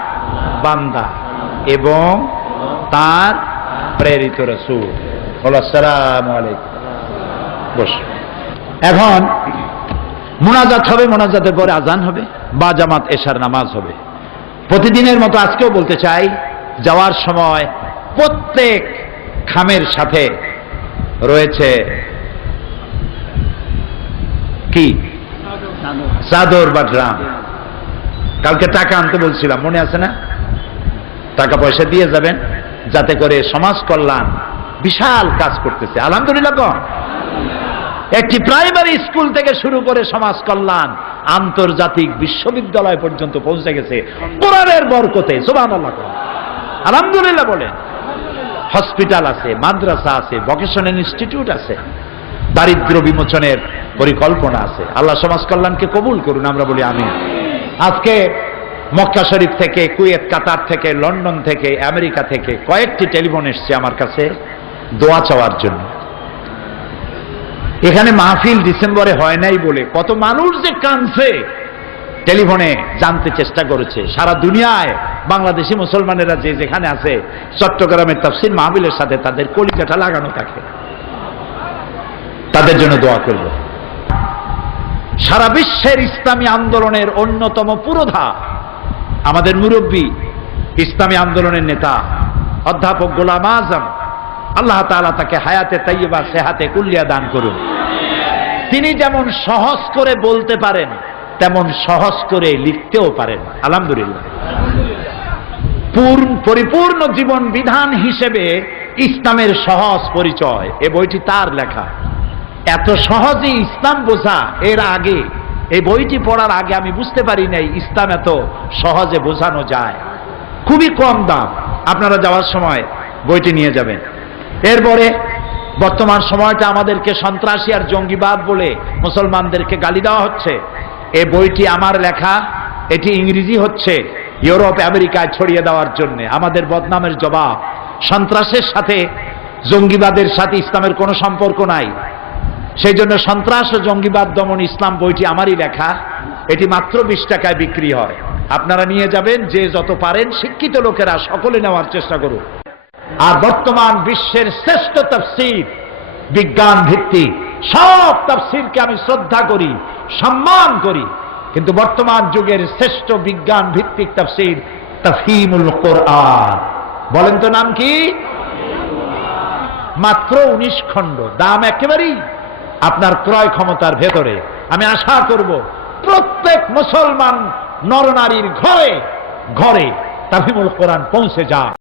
বান্দা এবং তার প্রেরিত রাসূল। আসসালামু আলাইকুম। বস। এখন মুনাজাত হবে, মুনাজাতের পরে আজান হবে, বা জামাত এশার নামাজ হবে। প্রতিদিনের মতো আজকেও বলতে চাই, যাওয়ার সময় প্রত্যেক খামের সাথে রয়েছে কি? চাদর বা ড্রাম। কালকে টাকা আনতে বলছিলাম, মনে আছে না? টাকা পয়সা দিয়ে যাবেন, যাতে করে সমাজ কল্যাণ বিশাল কাজ করতেছে। আলহামদুলিল্লাহ। একটি প্রাইমারি স্কুল থেকে শুরু করে সমাজ কল্যাণ আন্তর্জাতিক বিশ্ববিদ্যালয় পর্যন্ত পৌঁছে গেছে কোরআনের বরকতে। সুবহানাল্লাহ, আলহামদুলিল্লাহ বলেন। হসপিটাল আছে, মাদ্রাসা আছে, ভোকেশনাল ইনস্টিটিউট আছে, দারিদ্র বিমোচনের পরিকল্পনা আছে। আল্লাহ সমাজ কল্যাণকে কবুল করুন, আমরা বলি আমিন। আজকে মক্কা শরীফ থেকে, কুয়েত, কাতার থেকে, লন্ডন থেকে, আমেরিকা থেকে কয়েকটি টেলিফোন এসছে আমার কাছে দোয়া চাওয়ার জন্য। এখানে মাহফিল ডিসেম্বরে হয় নাই বলে কত মানুষ যে কাঁদছে, টেলিফোনে জানতে চেষ্টা করেছে। সারা দুনিয়ায় বাংলাদেশি মুসলমানেরা যে যেখানে আছে, চট্টগ্রামের তাফসীর মাহফিলের সাথে তাদের কলিজাটা লাগানো থাকে। তাদের জন্য দোয়া করব। সারা বিশ্বের ইসলামী আন্দোলনের অন্যতম পুরোধা, আমাদের মুরব্বী, ইসলামী আন্দোলনের নেতা অধ্যাপক গোলাম আজম আল্লাহ তাআলা তাকে হায়াতে তাইয়্যিবা সেহাতে কুল্লিয়া দান করুন। তিনি যেমন সহজ করে বলতে পারেন তেমন সহজ করে লিখতেও পারেন, আলহামদুলিল্লাহ। পরিপূর্ণ জীবন বিধান হিসেবে ইসলামের সহজ পরিচয়, এ বইটি তার লেখা। এত সহজে ইসলাম বোঝা, এর আগে এই বইটি পড়ার আগে আমি বুঝতে পারি নাই ইসলাম এত সহজে বোঝানো যায়। খুবই কম দাম, আপনারা যাওয়ার সময় বইটি নিয়ে যাবেন। এরপরে বর্তমান সময়টা আমাদেরকে সন্ত্রাসী আর জঙ্গিবাদ বলে মুসলমানদেরকে গালি দেওয়া হচ্ছে। এই বইটি আমার লেখা, এটি ইংরেজি হচ্ছে ইউরোপ আমেরিকায় ছড়িয়ে দেওয়ার জন্য। আমাদের বদনামের জবাব। সন্ত্রাসের সাথে জঙ্গিবাদের সাথে ইসলামের কোনো সম্পর্ক নাই, সেই জন্য সন্ত্রাস ও জঙ্গিবাদ দমন ইসলাম বইটি আমারই লেখা। এটি মাত্র 20 টাকায় বিক্রি হয়, আপনারা নিয়ে যাবেন। যে যত পারেন শিক্ষিত লোকেরা সকলে নেওয়ার চেষ্টা করুন। আর বর্তমান বিশ্বের শ্রেষ্ঠ তাফসীর বিজ্ঞান ভিত্তিক, সব তাফসীরকে আমি শ্রদ্ধা করি, সম্মান করি, কিন্তু বর্তমান যুগের শ্রেষ্ঠ বিজ্ঞান ভিত্তিক তাফসীর তাফহিমুল কোরআন। বলেন তো নাম কি? মাত্র 19 খণ্ড, দাম একেবারেই আপনার ক্রয় ক্ষমতার ভেতরে। আমি আশা করব প্রত্যেক মুসলমান নরনারীর ঘরে ঘরে তাফহিমুল কোরআন পৌঁছে যাক।